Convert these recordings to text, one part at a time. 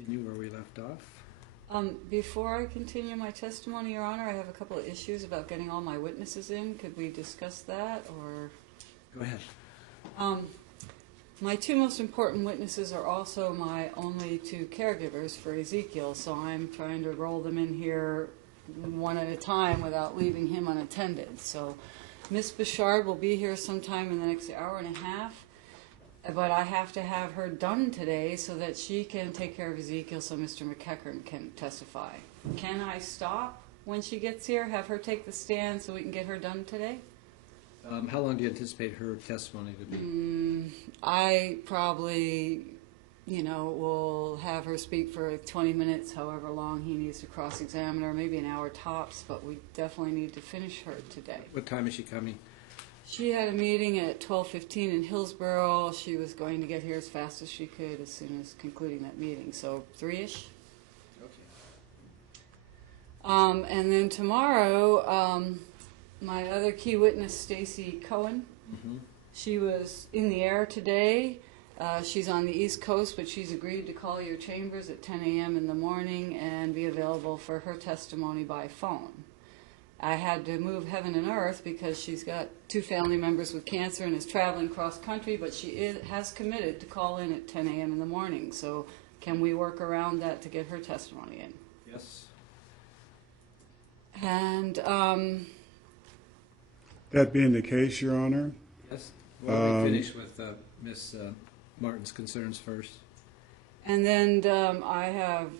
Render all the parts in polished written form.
continue where we left off. Before I continue my testimony, Your Honor, I have a couple of issues about getting all my witnesses in. Could we discuss that, or? Go ahead. My two most important witnesses are also my only two caregivers for Ezekiel, so I'm trying to roll them in here one at a time without leaving him unattended. So Ms. Bouchard will be here sometime in the next hour and a half, but I have to have her done today so that she can take care of Ezekiel so Mr. McEachern can testify. Can I stop when she gets here, have her take the stand so we can get her done today? How long do you anticipate her testimony to be? I probably, will have her speak for 20 minutes, however long he needs to cross-examine her, maybe an hour tops, but we definitely need to finish her today. What time is she coming? She had a meeting at 12:15 in Hillsborough. She was going to get here as fast as she could as soon as concluding that meeting, so 3-ish. Okay. And then tomorrow, my other key witness, Stacy Cohen, she was in the air today. She's on the East Coast, but she's agreed to call your chambers at 10 a.m. in the morning and be available for her testimony by phone. I had to move heaven and earth because she's got 2 family members with cancer and is traveling cross-country, but she has committed to call in at 10 a.m. in the morning. So can we work around that to get her testimony in? Yes. And that being the case, Your Honor. Yes. Well, we finish with Ms. Martin's concerns first. And then I have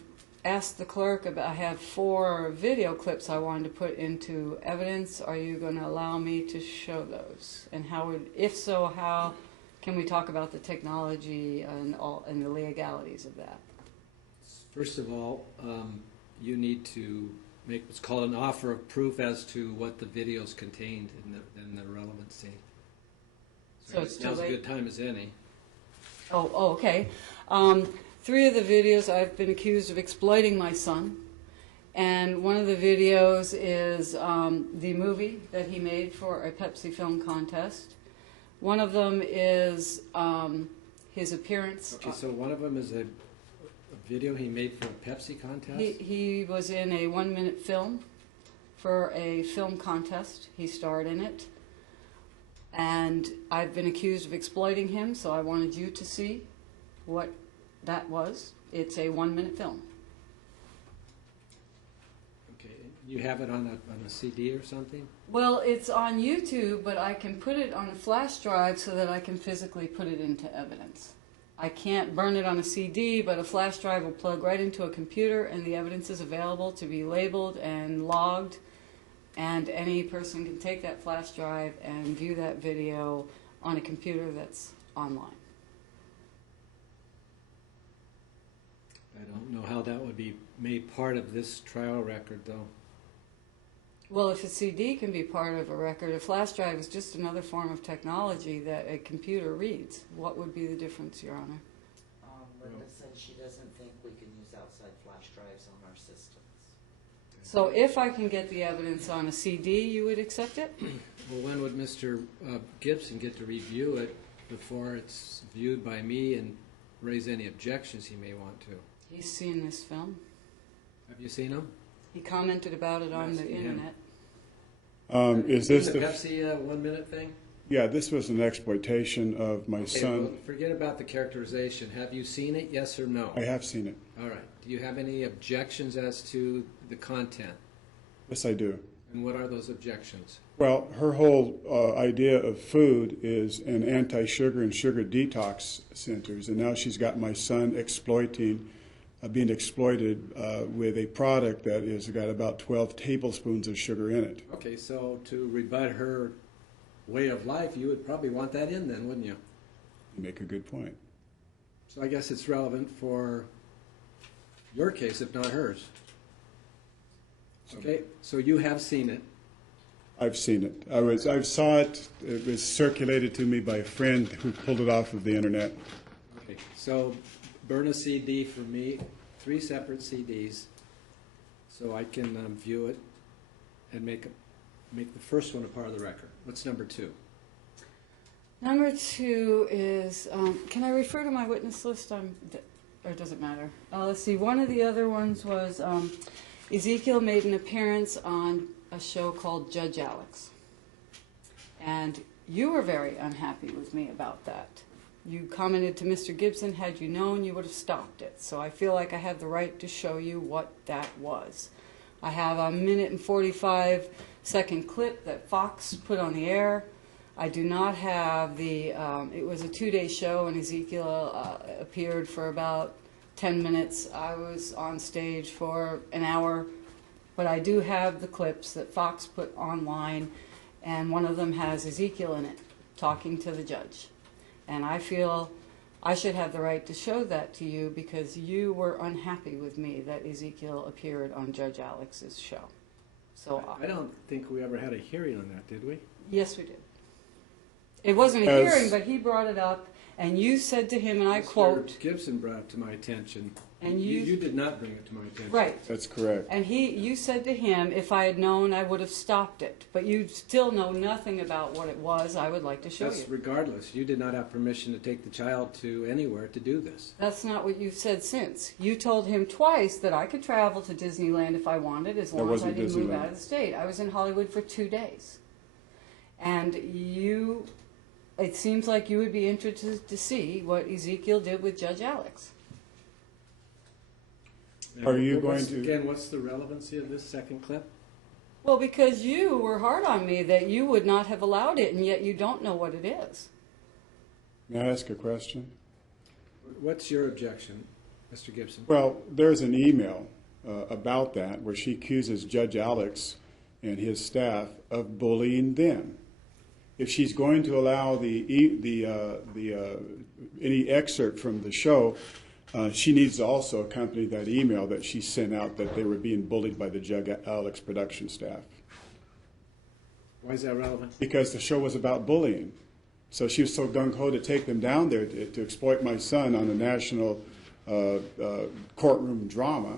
asked the clerk about, I have 4 video clips I wanted to put into evidence. Are you going to allow me to show those? And how would, if so, how can we talk about the technology and the legalities of that? First of all, you need to make what's called an offer of proof as to what the videos contained in the relevancy. So it's too now's late? a good time as any. Oh, okay. 3 of the videos I've been accused of exploiting my son, and one of the videos is the movie that he made for a Pepsi film contest. One of them is his appearance. Okay, so one of them is a video he made for a Pepsi contest? He was in a 1-minute film for a film contest. He starred in it. And I've been accused of exploiting him, so I wanted you to see what that was. It's a 1-minute film. Okay, you have it on a CD or something? Well, it's on YouTube, but I can put it on a flash drive so that I can physically put it into evidence. I can't burn it on a CD, but a flash drive will plug right into a computer, and the evidence is available to be labeled and logged, and any person can take that flash drive and view that video on a computer that's online. I don't know how that would be made part of this trial record, though. Well, if a CD can be part of a record, a flash drive is just another form of technology that a computer reads. What would be the difference, Your Honor? Linda said she doesn't think we can use outside flash drives on our systems. So if I can get the evidence on a CD, you would accept it? Well, when would Mr. Gibson get to review it before it's viewed by me and raise any objections he may want to? He's seen this film. Have you seen him? He commented about it on the seen him. internet. Is this the Pepsi 1-minute thing? Yeah, this was an exploitation of my son. Well, forget about the characterization. Have you seen it, yes or no? I have seen it. All right. Do you have any objections as to the content? Yes, I do. And what are those objections? Well, her whole idea of food is an anti-sugar and sugar detox centers, and now she's got my son being exploited with a product that has got about 12 tablespoons of sugar in it. Okay, so to rebut her way of life, you would probably want that in then, wouldn't you? You make a good point. So I guess it's relevant for your case, if not hers. Okay, so you have seen it. I've seen it. I saw it. It was circulated to me by a friend who pulled it off of the internet. Okay, so burn a CD for me, 3 separate CDs, so I can view it and make the first one a part of the record. What's number 2? Number 2 is, can I refer to my witness list? or it doesn't matter. Let's see, one of the other ones was Ezekiel made an appearance on a show called Judge Alex. And you were very unhappy with me about that. You commented to Mr. Gibson, had you known, you would have stopped it. So I feel like I have the right to show you what that was. I have a 1 and 45-second clip that Fox put on the air. I do not have the, it was a 2-day show, and Ezekiel appeared for about 10 minutes. I was on stage for an hour, but I do have the clips that Fox put online, and one of them has Ezekiel in it, talking to the judge. And I feel I should have the right to show that to you because you were unhappy with me that Ezekiel appeared on Judge Alex's show. So I don't think we ever had a hearing on that, did we? Yes, we did. It wasn't a hearing, but he brought it up, and you said to him, and I quote, Mr. Gibson brought it to my attention. And you did not bring it to my attention. right. That's correct. And you said to him, if I had known, I would have stopped it. But you still know nothing about what it was. I would like to show That's you. regardless. You did not have permission to take the child to anywhere to do this. That's not what you've said since. You told him twice that I could travel to Disneyland if I wanted, as long as I wasn't didn't move Disneyland. out of the state. I was in Hollywood for 2 days. And it seems like you would be interested to see what Ezekiel did with Judge Alex. Are you Well, going to- Again, what's the relevancy of this second clip? Well, because you were hard on me that you would not have allowed it, and yet you don't know what it is. May I ask a question? What's your objection, Mr. Gibson? Well, there's an email about that where she accuses Judge Alex and his staff of bullying them. If she's going to allow any excerpt from the show, she needs to also accompany that email that she sent out that they were being bullied by the Judge Alex production staff. Why is that relevant? Because the show was about bullying. So she was so gung-ho to take them down there to exploit my son on a national courtroom drama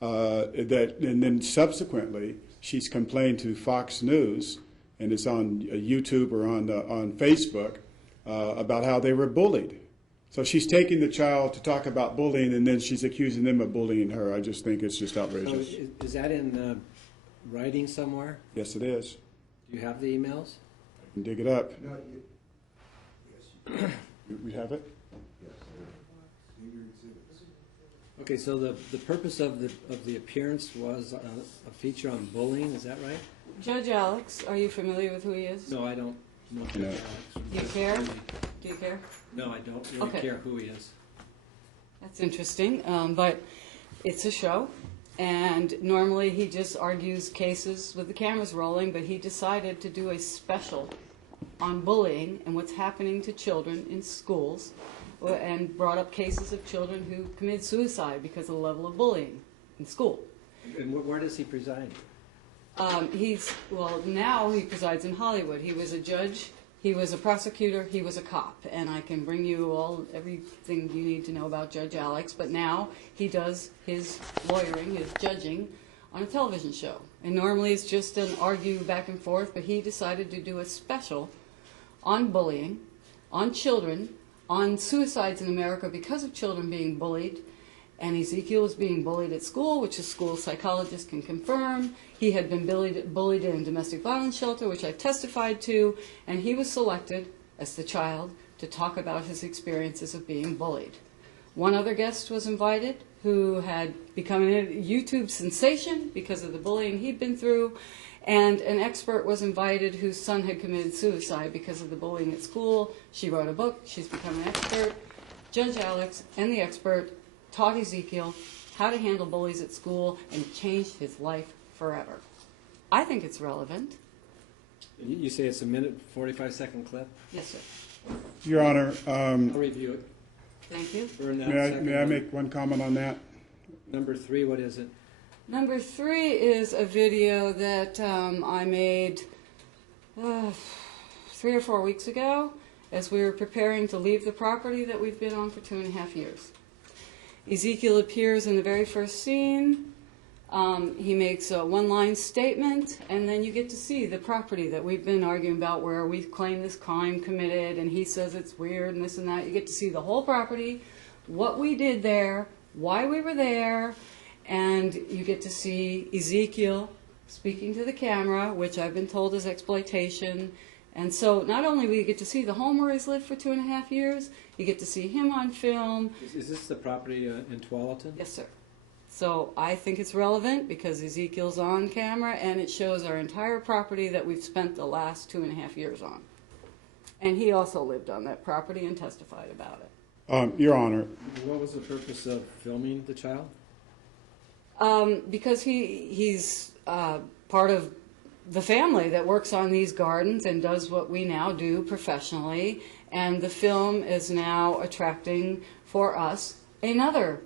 and then subsequently she's complained to Fox News, and it's on YouTube or on Facebook, about how they were bullied. So she's taking the child to talk about bullying, and then she's accusing them of bullying her. I just think it's just So outrageous. is that in writing somewhere? Yes, it is. Do you have the emails? I can dig it up. No, yes, We have it? yes, senior exhibits. Okay, so the purpose of the appearance was a feature on bullying, is that right? Judge Alex, are you familiar with who he is? No, I don't know. No. Alex. Do you care? Do you care? No, I don't really Okay. care who he is. That's interesting, but it's a show, and normally he just argues cases with the cameras rolling, but he decided to do a special on bullying and what's happening to children in schools, and brought up cases of children who committed suicide because of the level of bullying in school. And where does he preside? Now he presides in Hollywood. He was a judge, he was a prosecutor, he was a cop, and I can bring you everything you need to know about Judge Alex, but now he does his lawyering, his judging, on a television show. And normally it's just an argue back and forth, but he decided to do a special on bullying, on children, on suicides in America because of children being bullied. And Ezekiel was being bullied at school, which a school psychologist can confirm. He had been bullied in a domestic violence shelter, which I testified to, and he was selected as the child to talk about his experiences of being bullied. One other guest was invited who had become a YouTube sensation because of the bullying he'd been through, and an expert was invited whose son had committed suicide because of the bullying at school. She wrote a book. She's become an expert. Judge Alex and the expert taught Ezekiel how to handle bullies at school and changed his life forever. I think it's relevant. You say it's a 1 45-second clip? Yes, sir. Your Honor, I'll review it. Thank you. Burn that may I second. make one comment on that? Number 3, what is it? Number 3 is a video that I made 3 or 4 weeks ago as we were preparing to leave the property that we've been on for 2.5 years. Ezekiel appears in the very first scene. He makes a one-line statement, and then you get to see the property that we've been arguing about where we claim this crime committed, and he says it's weird and this and that. You get to see the whole property what we did there, why we were there, and you get to see Ezekiel speaking to the camera, which I've been told is exploitation. And so not only will you get to see the home where he's lived for 2.5 years, you get to see him on film. Is this the property in Tualatin? Yes, sir. So I think it's relevant because Ezekiel's on camera and it shows our entire property that we've spent the last 2.5 years on. And he also lived on that property and testified about it. Your Honor, What was the purpose of filming the child? Because he's part of the family that works on these gardens and does what we now do professionally. And the film is now attracting for us another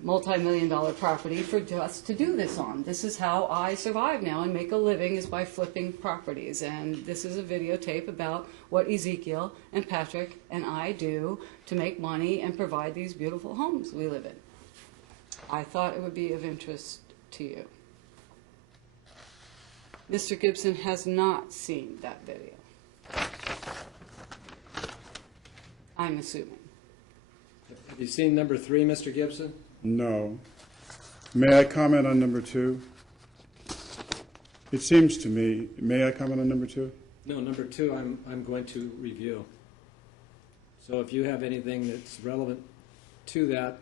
multi-million-dollar property for us to do this on. This is how I survive now and make a living, is by flipping properties. And this is a videotape about what Ezekiel and Patrick and I do to make money and provide these beautiful homes we live in. I thought it would be of interest to you. Mr. Gibson has not seen that video. I'm assuming. Have you seen number 3, Mr. Gibson? no. May I comment on number 2? It seems to me, may I comment on number 2? No, number 2 I'm going to review. So if you have anything that's relevant to that,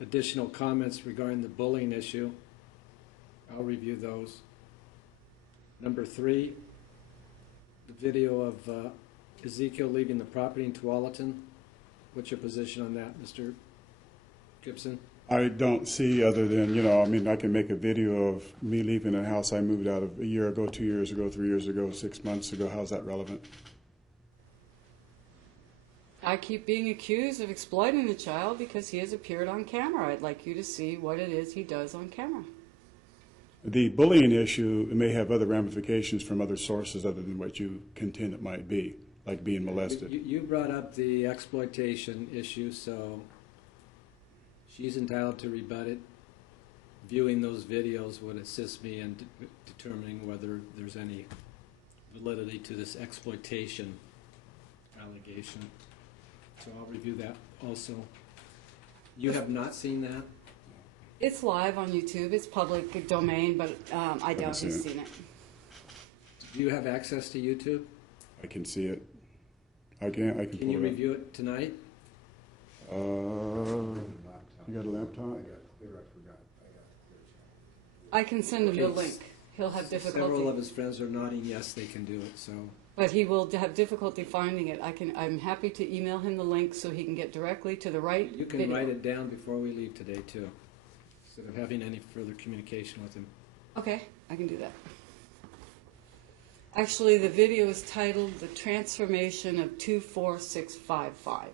additional comments regarding the bullying issue, I'll review those. Number 3, the video of Ezekiel leaving the property in Tualatin. What's your position on that, Mr. Gibson? I don't see, other than, I can make a video of me leaving a house I moved out of a year ago, 2 years ago, 3 years ago, 6 months ago. How's that relevant? I keep being accused of exploiting the child because he has appeared on camera. I'd like you to see what it is he does on camera. The bullying issue may have other ramifications from other sources other than what you contend it might be, like being molested. You brought up the exploitation issue, so she's entitled to rebut it. Viewing those videos would assist me in determining whether there's any validity to this exploitation allegation. So I'll review that also. You have not seen that? It's live on YouTube. It's public domain, but I doubt he's seen it. Do you have access to YouTube? I can see it. I can Can pull you it review it tonight? up. You got a laptop? I got clear, I forgot. I got clear. I can send him the Okay. link. He'll have Several of difficulty, his friends are nodding yes, they can do it, so. but he will have difficulty finding it. I'm happy to email him the link so he can get directly to the right You can video. write it down before we leave today, too, instead of having any further communication with him. Okay, I can do that. Actually, the video is titled "The Transformation of 24655."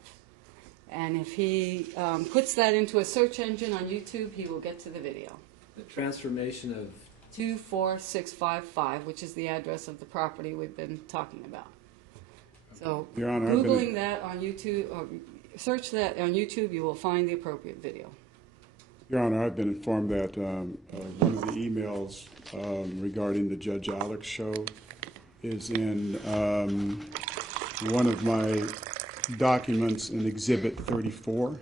And if he puts that into a search engine on YouTube, he will get to the video. The transformation of, 24655, which is the address of the property we've been talking about. So, Your Honor, I've been- Googling that on YouTube, or search that on YouTube, you will find the appropriate video. Your Honor, I've been informed that one of the emails regarding the Judge Alex show is in one of my documents in Exhibit 34.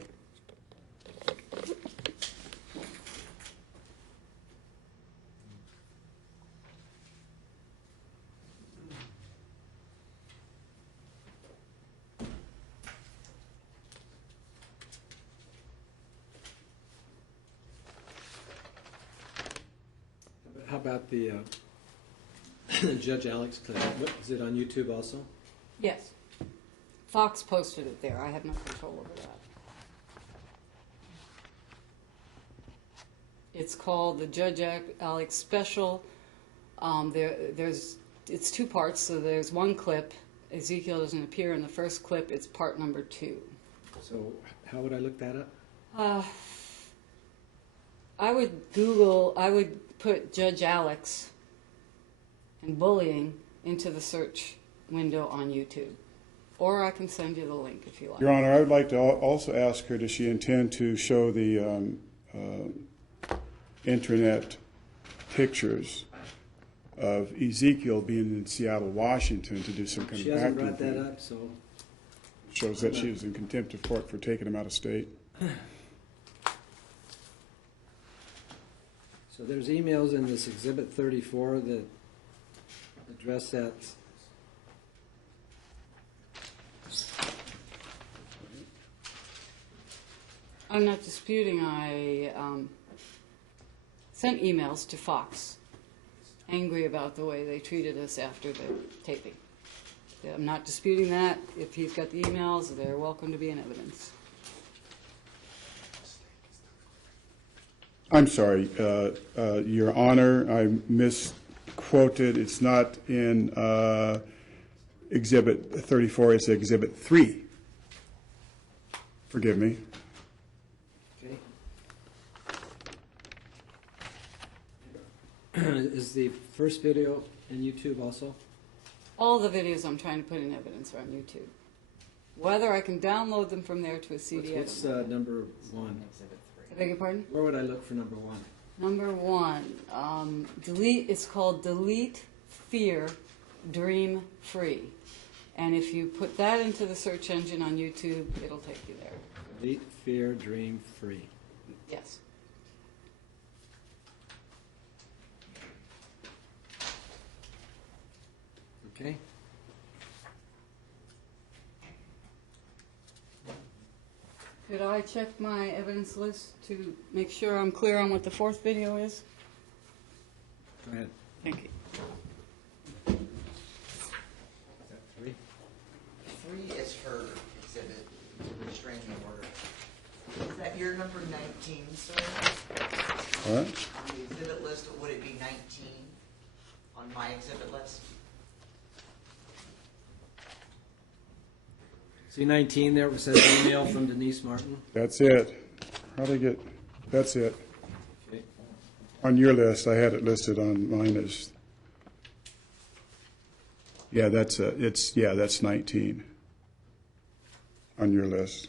how about the Judge Alex clip? What, is it on YouTube also? Yes. Fox posted it there. I have no control over that. It's called the Judge Alex Special. It's 2 parts, so there's one clip. Ezekiel doesn't appear in the first clip. It's part number 2. So how would I look that up? I would put Judge Alex and bullying into the search window on YouTube. Or I can send you the link if you like. Your Honor, I would like to also ask her, does she intend to show the internet pictures of Ezekiel being in Seattle, Washington to do some kind She of hasn't acting brought that thing? up, so Shows that she was in contempt of court for taking him out of state. So there's emails in this Exhibit 34 that address that. I'm not disputing. I sent emails to Fox, angry about the way they treated us after the taping. I'm not disputing that. If he's got the emails, they're welcome to be in evidence. I'm sorry, Your Honor, I misquoted. It's not in Exhibit 34, it's Exhibit 3. Forgive me. Okay. Is the first video in YouTube also? All the videos I'm trying to put in evidence are on YouTube. Whether I can download them from there to a CD, What's I don't know. number one? Exhibit I beg your pardon? Where would I look for number one? Number one, delete. It's called Delete Fear, Dream Free, and if you put that into the search engine on YouTube, it'll take you there. Delete, fear, dream, free. Yes. Okay. Could I check my evidence list to make sure I'm clear on what the fourth video is? Go ahead. Thank you. Is that three? 3 is her exhibit, restraining order. Is that your number 19, sir? What? On the exhibit list, would it be 19 on my exhibit list? See 19 there, it says email from Denise Martin. That's it. How'd I get, that's it. Okay. On your list, I had it listed on mine as, yeah, that's 19 on your list.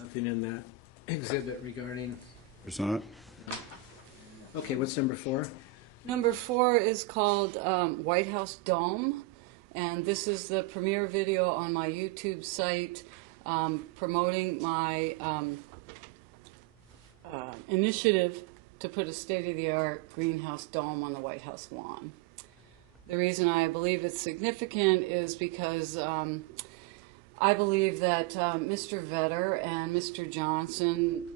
Nothing in that exhibit regarding. There's not? Okay, what's number 4? Number 4 is called White House Dome, and this is the premiere video on my YouTube site promoting my initiative to put a state-of-the-art greenhouse dome on the White House lawn. The reason I believe it's significant is because I believe that Mr. Vetter and Mr. Johnson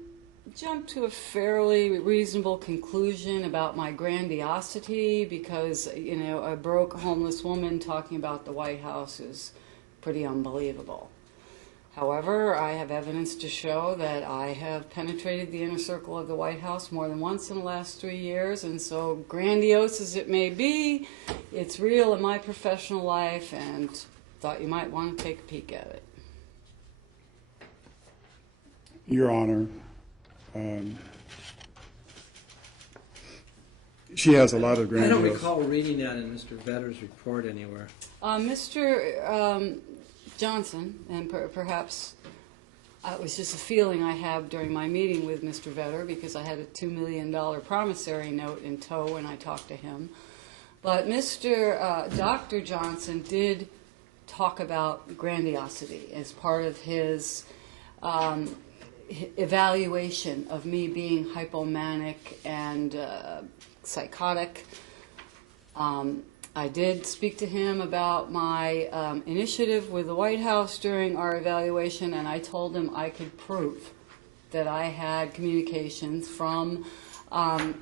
jumped to a fairly reasonable conclusion about my grandiosity because, you know, a broke homeless woman talking about the White House is pretty unbelievable. However, I have evidence to show that I have penetrated the inner circle of the White House more than once in the last 3 years, and so grandiose as it may be, it's real in my professional life, and thought you might want to take a peek at it. Your Honor, she has a lot of I don't grandiose. recall reading that in Mr. Vetter's report anywhere. Mr. Johnson, and perhaps it was just a feeling I had during my meeting with Mr. Vetter because I had a $2 million promissory note in tow when I talked to him. But Dr. Johnson did talk about grandiosity as part of his evaluation of me being hypomanic and psychotic. I did speak to him about my initiative with the White House during our evaluation, and I told him I could prove that I had communications from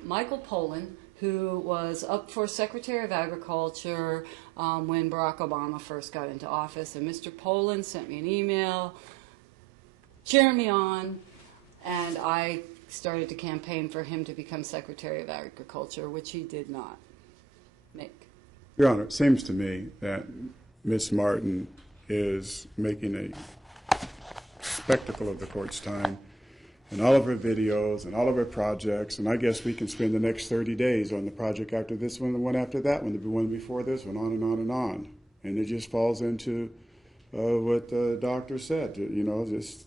Michael Pollan, who was up for Secretary of Agriculture when Barack Obama first got into office. And Mr. Pollan sent me an email cheering me on, and I started to campaign for him to become Secretary of Agriculture, which he did not make. Your Honor, it seems to me that Ms. Martin is making a spectacle of the court's time and all of her videos and all of her projects, and I guess we can spend the next 30 days on the project after this one, the one after that one, the one before this one, on and on and on. And it just falls into what the doctor said, you know, just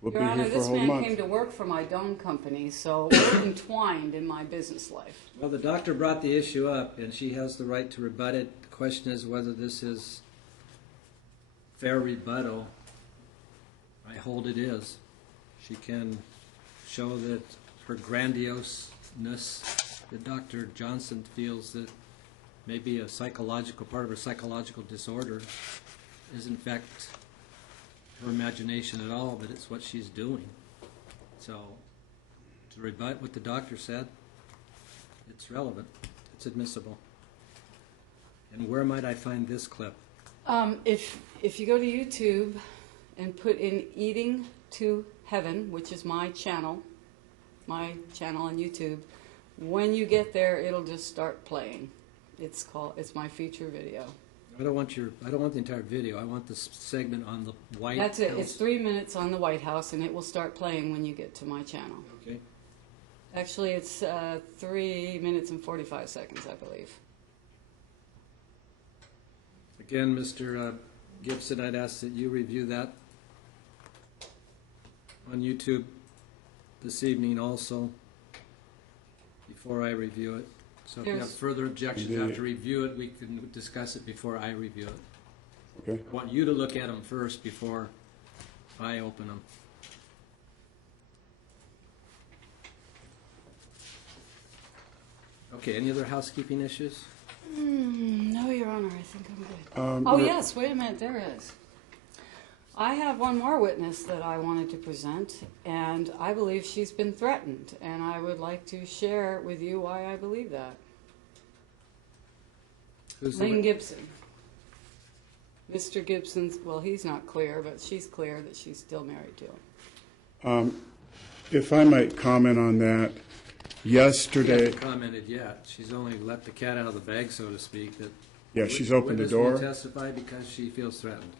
we'll Your be Honor, here for a this whole man month. came to work for my Dome company, so we're entwined in my business life. Well, the doctor brought the issue up, and she has the right to rebut it. The question is whether this is fair rebuttal. I hold it is. She can show that her grandioseness, that Dr. Johnson feels that maybe a psychological, part of her psychological disorder is in fact her imagination at all, but it's what she's doing. So, to rebut what the doctor said, it's relevant, it's admissible. And where might I find this clip? If you go to YouTube and put in Eating to Heaven, which is my channel on YouTube, when you get there, it'll just start playing. It's my feature video. I don't want the entire video. I want this segment on the White That's it. House. It's 3 minutes on the White House, and it will start playing when you get to my channel. Okay. Actually, it's 3 minutes and 45 seconds, I believe. Again, Mr. Gibson, I'd ask that you review that on YouTube this evening also, before I review it. So if you have There's- further objections after review it, we can discuss it before I review it. Okay. I want you to look at them first before I open them. Okay, any other housekeeping issues? No, Your Honor, I think I'm good. No, Yes, wait a minute, there is. I have one more witness that I wanted to present, and I believe she's been threatened, and I would like to share with you why I believe that. Who's the Lynn wit- Gibson. Mr. Gibson's, well, he's not clear, but she's clear that she's still married to him. If I might comment on that, She yesterday, hasn't commented yet. She's only let the cat out of the bag, so to speak. That yeah, she's opened the witness will door. testify because she feels threatened.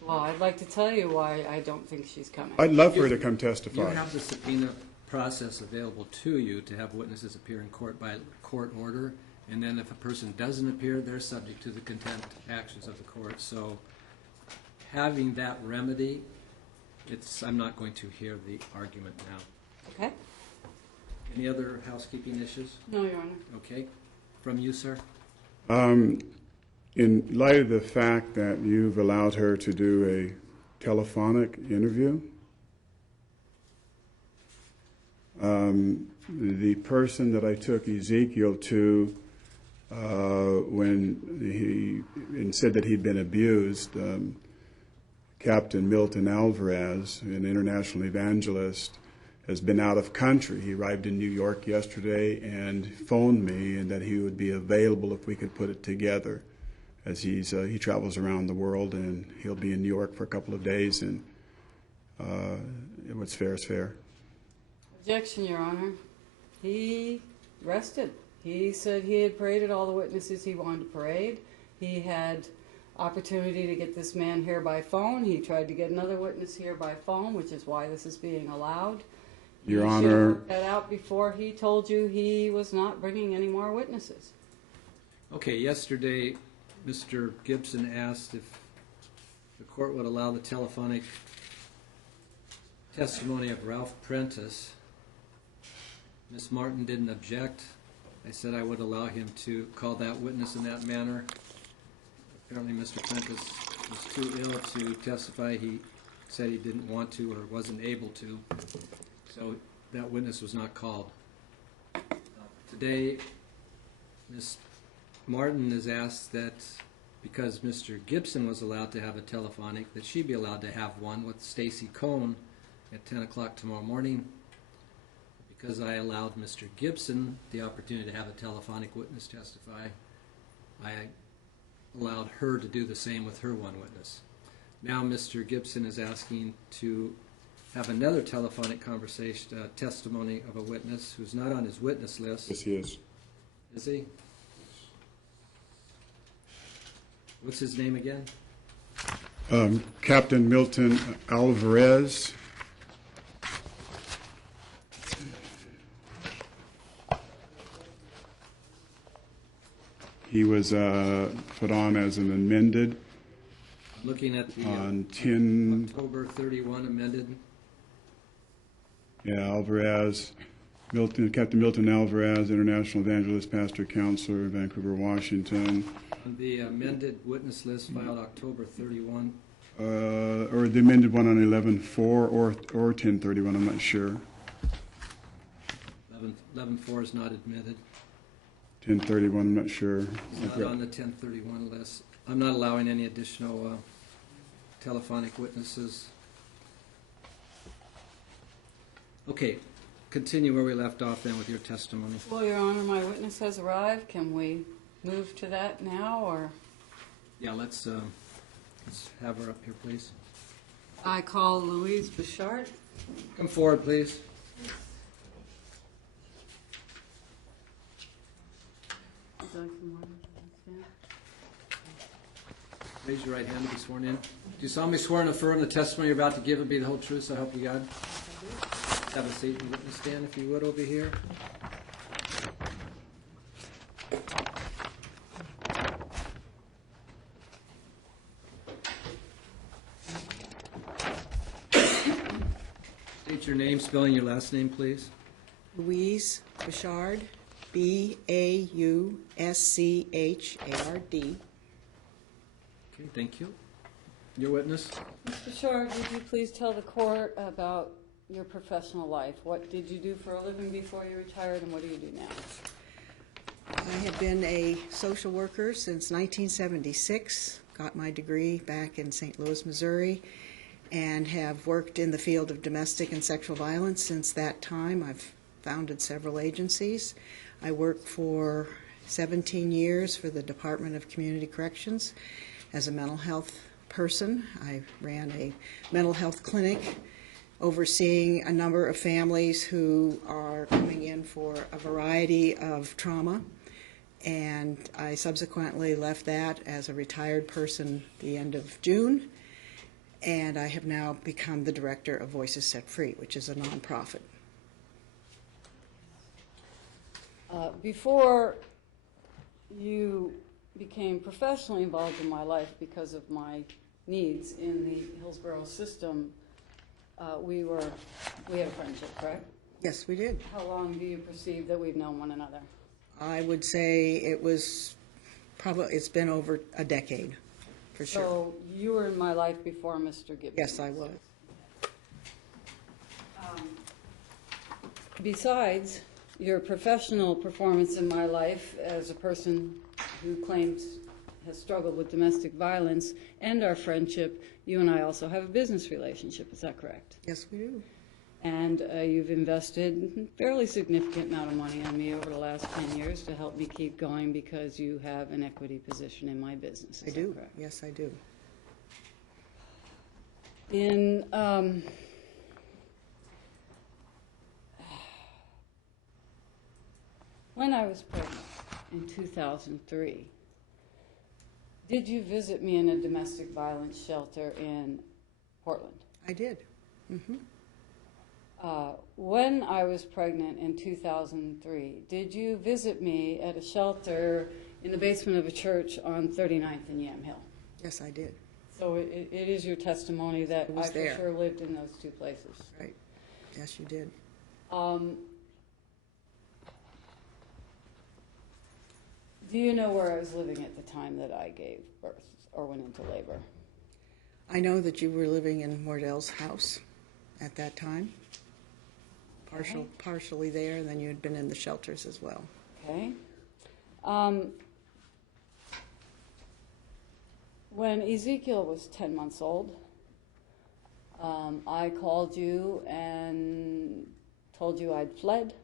Well, I'd like to tell you why I don't think she's coming. I'd love for her to come You testify. have the subpoena process available to you to have witnesses appear in court by court order, and then if a person doesn't appear, they're subject to the contempt actions of the court. So having that remedy, I'm not going to hear the argument now. Okay? Any other housekeeping issues? No, Your Honor. Okay. From you, sir? In light of the fact that you've allowed her to do a telephonic interview, the person that I took Ezekiel to when he said that he'd been abused, Captain Milton Alvarez, an international evangelist, has been out of country. He arrived in New York yesterday and phoned me and that he would be available if we could put it together, as he travels around the world and he'll be in New York for a couple of days, and what's fair is fair. Objection, Your Honor. He rested. He said he had paraded all the witnesses he wanted to parade. He had opportunity to get this man here by phone. He tried to get another witness here by phone, which is why this is being allowed. Your He should have Honor, worked that out before he told you he was not bringing any more witnesses. Okay, yesterday, Mr. Gibson asked if the court would allow the telephonic testimony of Ralph Prentice. Ms. Martin didn't object. I said I would allow him to call that witness in that manner. Apparently, Mr. Prentice was too ill to testify. He said he didn't want to or wasn't able to, so that witness was not called. Today, Ms. Martin has asked that because Mr. Gibson was allowed to have a telephonic, that she be allowed to have one with Stacy Cohn at 10 o'clock tomorrow morning. Because I allowed Mr. Gibson the opportunity to have a telephonic witness testify, I allowed her to do the same with her one witness. Now Mr. Gibson is asking to have another telephonic conversation, testimony of a witness who's not on his witness list. yes, he is. Is he? What's his name again? Captain Milton Alvarez. He was put on as an amended Looking at the on 10, October 31 amended. yeah, Alvarez, Captain Milton Alvarez, International Evangelist, Pastor, Counselor, Vancouver, Washington. On the amended witness list filed October 31. Or the amended one on 11-4 or 10-31, I'm not sure. 11-4 is not admitted. 10-31, I'm not sure. It's not on the 1031 list. I'm not allowing any additional telephonic witnesses. Okay, continue where we left off then with your testimony. Well, Your Honor, my witness has arrived. Can we move to that now, or? Yeah, let's have her up here, please. I call Louise Bouchard. Come forward, please. Raise your right hand to be sworn in. Do you solemnly swear and affirm the testimony you're about to give will be the whole truth, so help you God? Have a seat in the witness stand, if you would, over here. State your name, spelling your last name, please. Louise Bouchard, Bauschard. Okay, thank you. Your witness? Mr. Bouchard, would you please tell the court about your professional life? What did you do for a living before you retired, and what do you do now? I have been a social worker since 1976, got my degree back in St. Louis, Missouri, and have worked in the field of domestic and sexual violence since that time. I've founded several agencies. I worked for 17 years for the Department of Community Corrections as a mental health person. I ran a mental health clinic overseeing a number of families who are coming in for a variety of trauma, and I subsequently left that as a retired person the end of June, and I have now become the director of Voices Set Free, which is a nonprofit. Before you became professionally involved in my life because of my needs in the Hillsborough system, we had a friendship, correct? Yes, we did. How long do you perceive that we've known one another? I would say it's been over a decade, for sure. So you were in my life before Mr. Gibbons? Yes, I was. Besides your professional performance in my life as a person who claims has struggled with domestic violence and our friendship, you and I also have a business relationship. Is that correct? Yes, we do. And you've invested a fairly significant amount of money on me over the last 10 years to help me keep going because you have an equity position in my business. Is I do. That correct? Yes, I do. When I was pregnant in 2003, did you visit me in a domestic violence shelter in Portland? I did. Mm-hmm. When I was pregnant in 2003, did you visit me at a shelter in the basement of a church on 39th and Yam Hill? Yes, I did. So it is your testimony that I for sure lived in those two places. Right. Yes, you did. Do you know where I was living at the time that I gave birth or went into labor? I know that you were living in Mordell's house at that time, partially there, and then you had been in the shelters as well. Okay. When Ezekiel was 10 months old, I called you and told you I'd fled.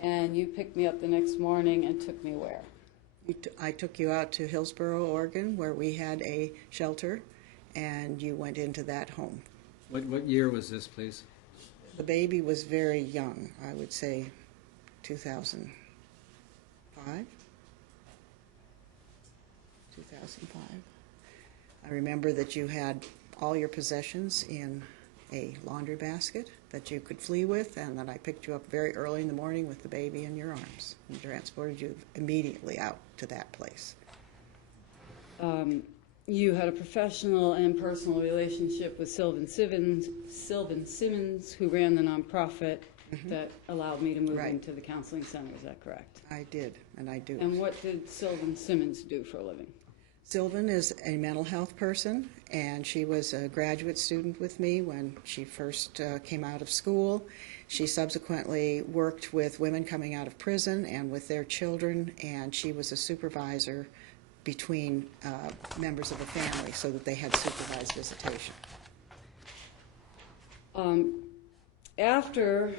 And you picked me up the next morning and took me where? I took you out to Hillsborough, Oregon, where we had a shelter, and you went into that home. What year was this, please? The baby was very young, I would say 2005. 2005. I remember that you had all your possessions in a laundry basket that you could flee with, and then I picked you up very early in the morning with the baby in your arms and transported you immediately out to that place. You had a professional and personal relationship with Sylvan Simmons, who ran the nonprofit that allowed me to move Right. into the counseling center. Is that correct? I did, and I do. And what did Sylvan Simmons do for a living? Sylvan is a mental health person, and she was a graduate student with me when she first came out of school. She subsequently worked with women coming out of prison and with their children, and she was a supervisor between members of the family so that they had supervised visitation. After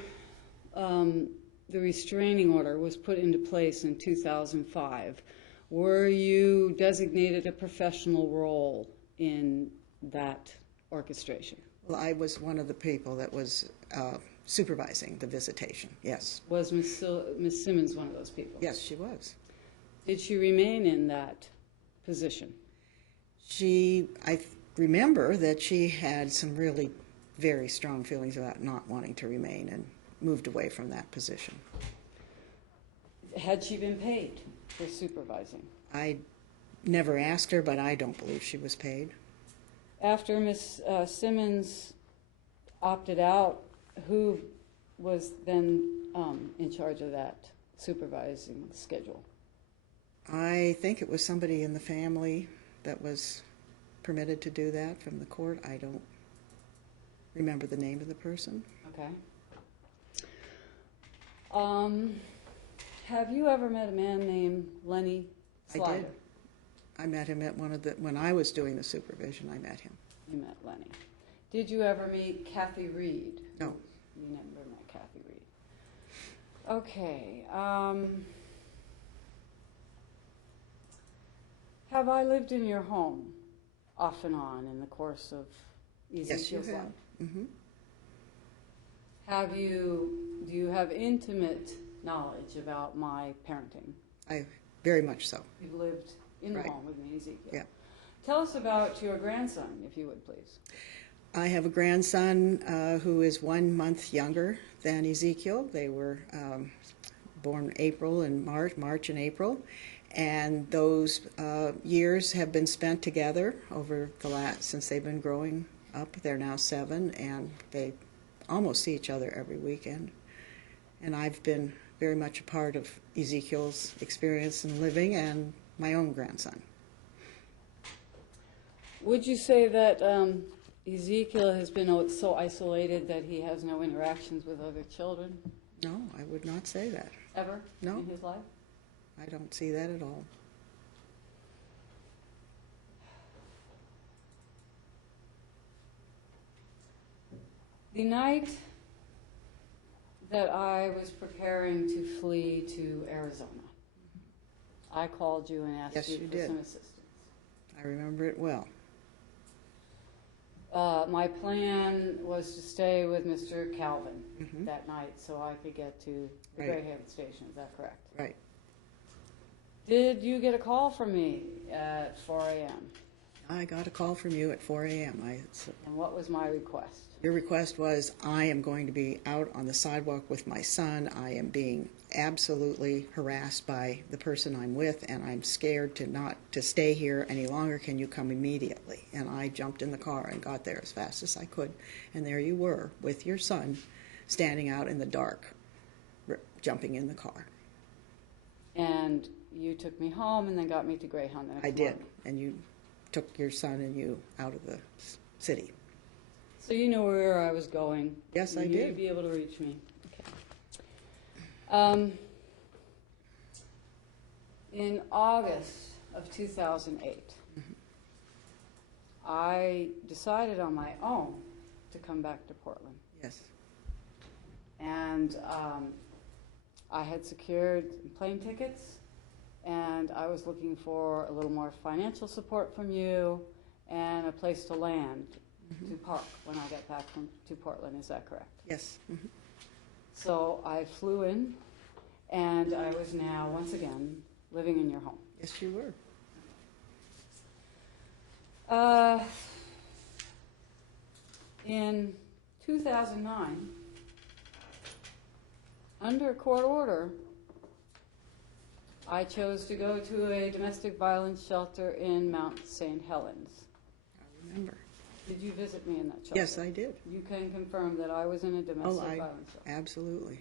the restraining order was put into place in 2005, were you designated a professional role in that orchestration? Well, I was one of the people that was supervising the visitation, yes. Was Ms. Simmons one of those people? Yes, she was. Did she remain in that position? I remember that she had some really very strong feelings about not wanting to remain and moved away from that position. Had she been paid for supervising? I never asked her, but I don't believe she was paid. After Ms. Simmons opted out, who was then in charge of that supervising schedule? I think it was somebody in the family that was permitted to do that from the court. I don't remember the name of the person. Okay. Have you ever met a man named Lenny Slider? I did. I met him at when I was doing the supervision, I met him. You met Lenny. Did you ever meet Kathy Reed? No. You never met Kathy Reed. Okay. Have I lived in your home off and on in the course of Ezekiel's life? Mm-hmm. Do you have intimate knowledge about my parenting? Very much so. You've lived in the Right. home with me, Ezekiel. Yeah. Tell us about your grandson, if you would, please. I have a grandson who is 1 month younger than Ezekiel. They were born March and April, and those years have been spent together over since they've been growing up. They're now 7, and they almost see each other every weekend. And I've been very much a part of Ezekiel's experience in living and my own grandson. Would you say that Ezekiel has been so isolated that he has no interactions with other children? No, I would not say that. Ever? No. In his life? I don't see that at all. The night that I was preparing to flee to Arizona, I called you and asked Yes, you you for did. some assistance. I remember it well. My plan was to stay with Mr. Calvin Mhm. that night so I could get to the Right. Greyhound station. Is that correct? Right. Did you get a call from me at 4 a.m.? I got a call from you at 4 a.m. And what was my request? Your request was, I am going to be out on the sidewalk with my son. I am being absolutely harassed by the person I'm with, and I'm scared to stay here any longer. Can you come immediately? And I jumped in the car and got there as fast as I could. And there you were with your son standing out in the dark, jumping in the car. And you took me home and then got me to Greyhound the next I did. morning. And you took your son and you out of the city. So you knew where I was going. Yes, You I knew did. You'd be able to reach me. Okay. In August of 2008, I decided on my own to come back to Portland. Yes. And I had secured plane tickets, and I was looking for a little more financial support from you and a place to land to park when I get back to Portland. Is that correct? Yes. Mhm. So I flew in, and I was now, once again, living in your home. Yes, you were. In 2009, under court order, I chose to go to a domestic violence shelter in Mount St. Helens. I remember. Did you visit me in that shelter? Yes, I did. You can confirm that I was in a domestic violence shelter. Absolutely.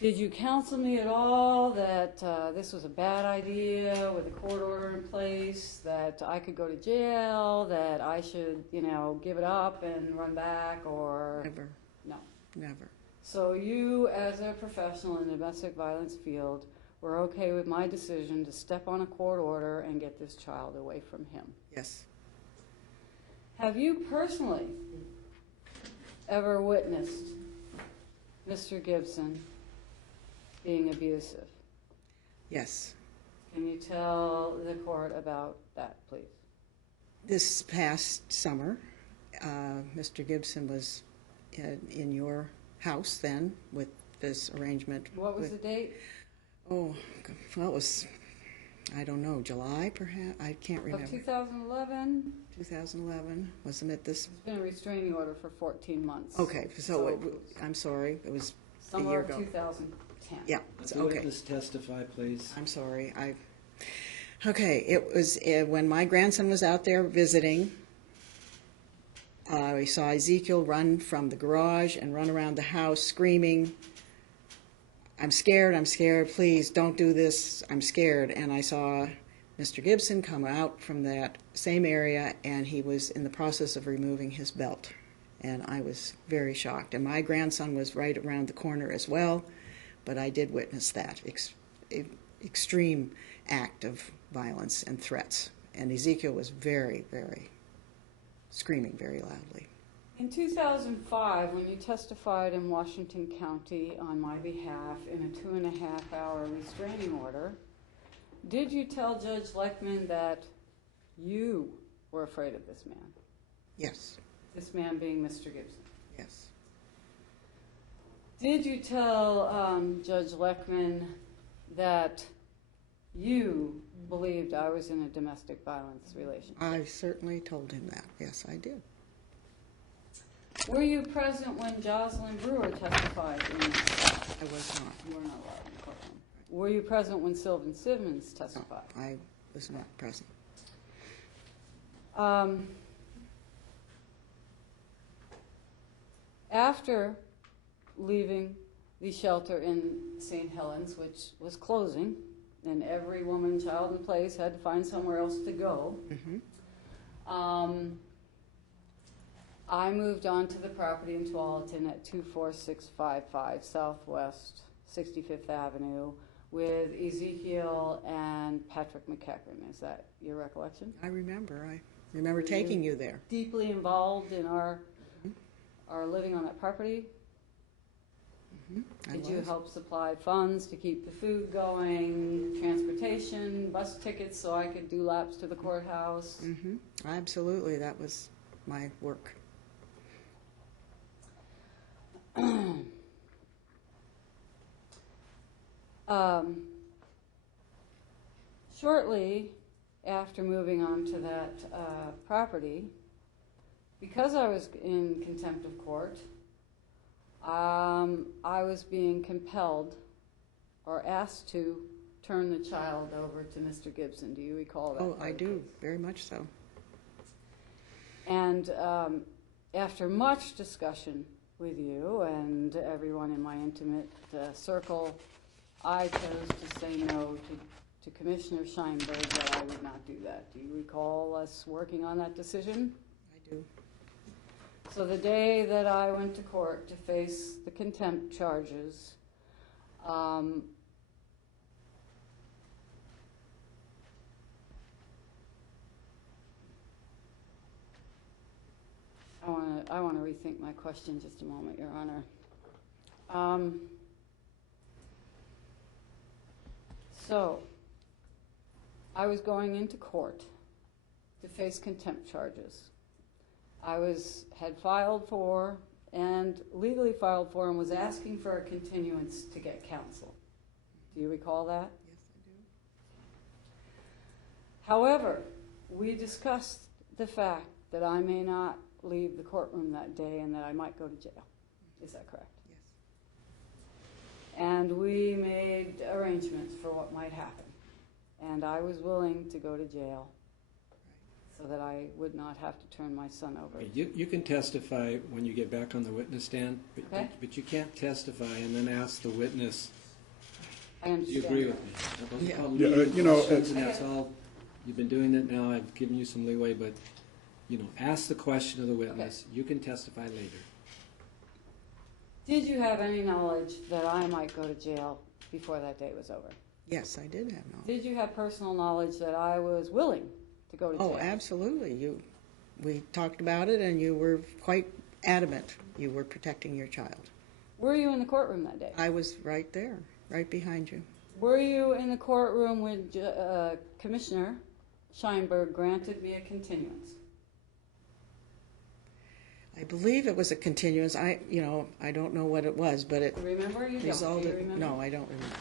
Did you counsel me at all that this was a bad idea with a court order in place, that I could go to jail, that I should, give it up and run back, or? Never, No. never. So you, as a professional in the domestic violence field, were okay with my decision to step on a court order and get this child away from him? Yes. Have you personally ever witnessed Mr. Gibson being abusive? Yes. Can you tell the court about that, please? This past summer, Mr. Gibson was in your house then with this arrangement. What was the date? Oh, well, it was, I don't know, July perhaps? I can't remember. Of 2011? 2011, wasn't it this? It's been a restraining order for 14 months. Okay, so I'm sorry, it was a Summer year of ago. 2010. Yeah, Let it's the okay. witness testify, please. I'm sorry. Okay, it was when my grandson was out there visiting. We saw Ezekiel run from the garage and run around the house screaming, I'm scared, please don't do this, I'm scared. And I saw Mr. Gibson come out from that same area, and he was in the process of removing his belt. And I was very shocked. And my grandson was right around the corner as well, but I did witness that extreme act of violence and threats. And Ezekiel was very, very screaming very loudly. In 2005, when you testified in Washington County on my behalf in a 2.5-hour restraining order, did you tell Judge Leckman that you were afraid of this man? Yes, This man being Mr. Gibson. yes. Did you tell Judge Leckman that you believed I was in a domestic violence relationship? I certainly told him that. Yes, I did. Were you present when Jocelyn Brewer testified in this? I was not. You were not allowed in the courtroom. Were you present when Sylvan Simmons No, testified? I was not present. After leaving the shelter in St. Helens, which was closing, and every woman, child, and place had to find somewhere else to go, I moved on to the property in Tualatin at 24655 Southwest 65th Avenue with Ezekiel and Patrick McEachran. Is that your recollection? I remember taking you there. Deeply involved in our living on that property? I Did you was. help supply funds to keep the food going, transportation, bus tickets so I could do laps to the courthouse? Absolutely, that was my work. Shortly after moving on to that property, because I was in contempt of court, I was being compelled or asked to turn the child over to Mr. Gibson. Do you recall that? Oh, I do, very much so. And after much discussion with you and everyone in my intimate circle, I chose to say no to Commissioner Scheinberg that I would not do that. Do you recall us working on that decision? I do. So the day that I went to court to face the contempt charges, I want to rethink my question just a moment, Your Honor. So I was going into court to face contempt charges. I had filed for and legally filed for and was asking for a continuance to get counsel. Do you recall that? Yes, I do. However, we discussed the fact that I may not leave the courtroom that day and that I might go to jail. Is that correct? Yes. And we made arrangements for what might happen. And I was willing to go to jail so that I would not have to turn my son over. You can testify when you get back on the witness stand, Okay. but you can't testify and then ask the witness, I do understand. you agree with me? Those are called Yeah, leading you know, questions, and that's all. You've been doing it now, I've given you some leeway, but, ask the question of the witness. You can testify later. Did you have any knowledge that I might go to jail before that day was over? Yes, I did have knowledge. Did you have personal knowledge that I was willing to go to jail? Oh, absolutely. We talked about it, and you were quite adamant you were protecting your child. Were you in the courtroom that day? I was right there, right behind you. Were you in the courtroom when Commissioner Scheinberg granted me a continuance? I believe it was a continuance. I don't know what it was, but it Do you remember? You don't. Do you resulted. remember? No, I don't remember.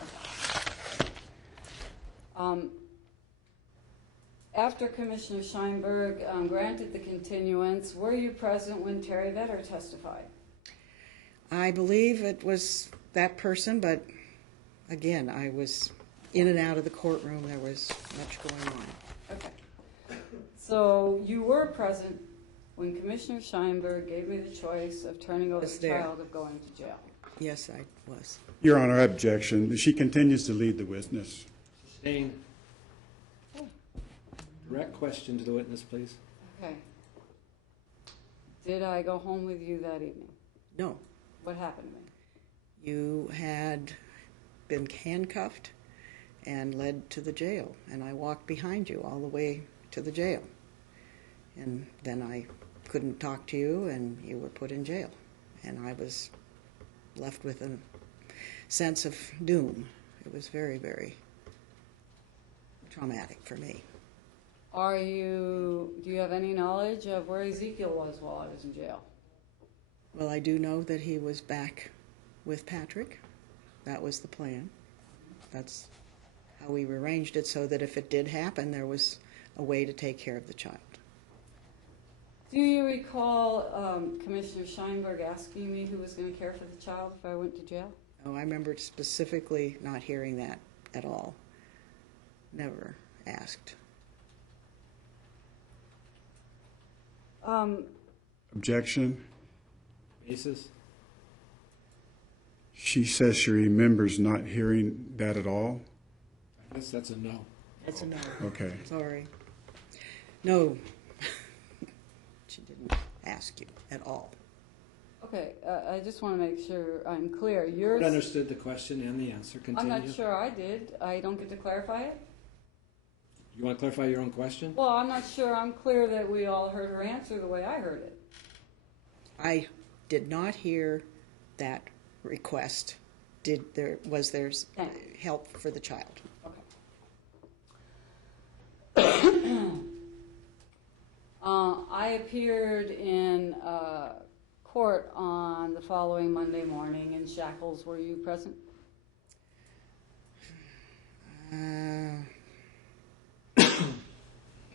After Commissioner Scheinberg granted the continuance, were you present when Terry Vetter testified? I believe it was that person, but again, I was in and out of the courtroom. There was much going on. Okay. So you were present when Commissioner Scheinberg gave me the choice of turning over Was the there. child or going to jail. Yes, I was. Your Honor, objection. She continues to lead the witness. Sustained. Direct question to the witness, please. Okay. Did I go home with you that evening? No, What happened to me? you had been handcuffed and led to the jail, and I walked behind you all the way to the jail. And then I couldn't talk to you, and you were put in jail. And I was left with a sense of doom. It was very, very traumatic for me. Do you have any knowledge of where Ezekiel was while I was in jail? Well, I do know that he was back with Patrick. That was the plan. That's how we arranged it, so that if it did happen, there was a way to take care of the child. Do you recall Commissioner Scheinberg asking me who was going to care for the child if I went to jail? Oh, I remember specifically not hearing that at all. Never asked. Objection. Basis? She says she remembers not hearing that at all. I guess that's a no. That's a no. Okay. Sorry. No. She didn't ask you at all. Okay, I just want to make sure I'm clear. I understood the question and the answer. Continue. I'm not sure I did. I don't get to clarify it? You want to clarify your own question? Well, I'm not sure I'm clear that we all heard her answer the way I heard it. I did not hear that request. Was there Thank help for the child? Okay. I appeared in court on the following Monday morning in shackles. Were you present?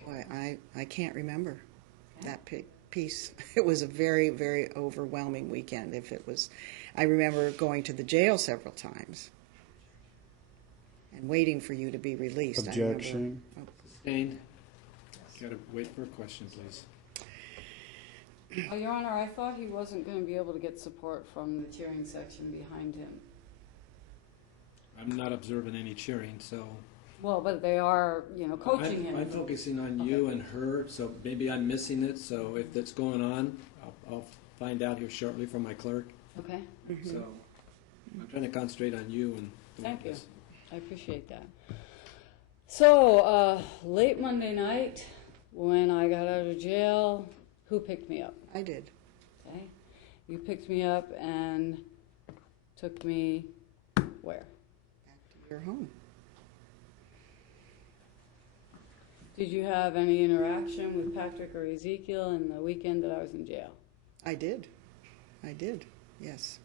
Boy, I can't remember that piece. It was a very, very overwhelming weekend. I remember going to the jail several times and waiting for you to be released. Objection. Sustained. Got to wait for a question, please. Your Honor, I thought he wasn't going to be able to get support from the cheering section behind him. I'm not observing any cheering, so. Well, but they are, coaching him. I'm focusing on you and her, so maybe I'm missing it. So if that's going on, I'll find out here shortly from my clerk. Okay, So I'm trying to concentrate on you and the thank you. witness. I appreciate that. So, late Monday night, when I got out of jail, who picked me up? I did. Okay, you picked me up and took me where? Back to your home. Did you have any interaction with Patrick or Ezekiel in the weekend that I was in jail? I did. Yes.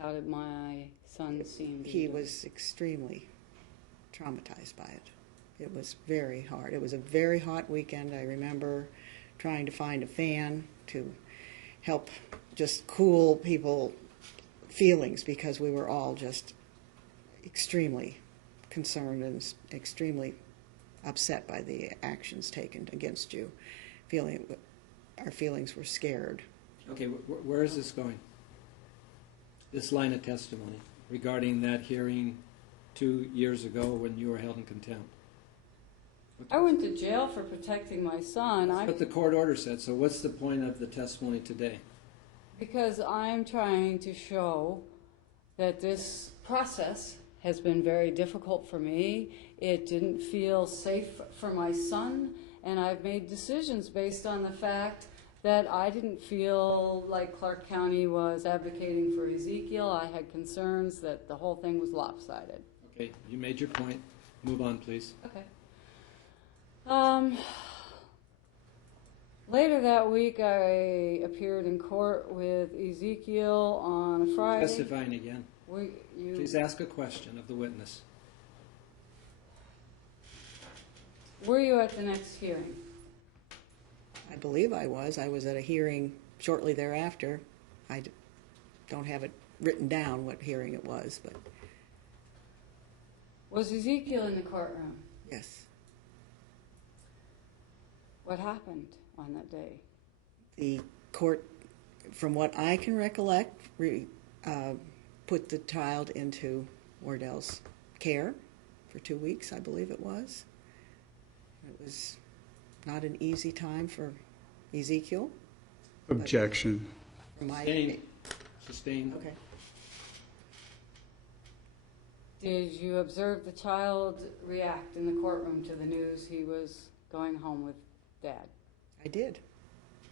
How did my son seem? He was extremely traumatized by it. It was very hard. It was a very hot weekend. I remember trying to find a fan to help just cool people feelings, because we were all just extremely concerned and extremely upset by the actions taken against you. Our feelings were scared. Okay, where is this going? This line of testimony regarding that hearing 2 years ago when you were held in contempt. I went to jail for protecting my son. That's what the court order said, so what's the point of the testimony today? Because I'm trying to show that this process has been very difficult for me. It didn't feel safe for my son, and I've made decisions based on the fact that I didn't feel like Clark County was advocating for Ezekiel. I had concerns that the whole thing was lopsided. Okay, you made your point. Move on, please. Okay. Later that week, I appeared in court with Ezekiel on a Friday. Testifying again. Please ask a question of the witness. Were you at the next hearing? I believe I was. I was at a hearing shortly thereafter. Don't have it written down what hearing it was, but Was Ezekiel in the courtroom? yes. What happened on that day? The court, from what I can recollect, put the child into Wardell's care for 2 weeks, I believe it was. It was not an easy time for Ezekiel. Objection. Sustained. Sustained. Okay. Did you observe the child react in the courtroom to the news he was going home with Dad? I did.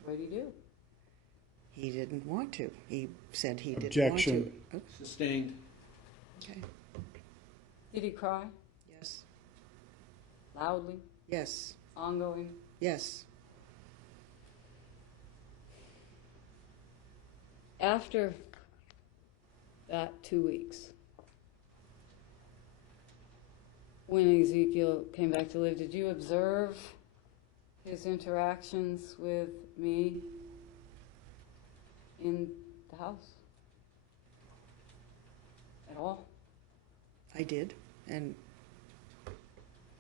What did he do? He didn't want to. He said he didn't Objection. want to. Oh, Sustained. okay. Did he cry? Yes. Loudly? Yes. Ongoing? Yes. After that 2 weeks, when Ezekiel came back to live, did you observe his interactions with me in the house at all? I did. And am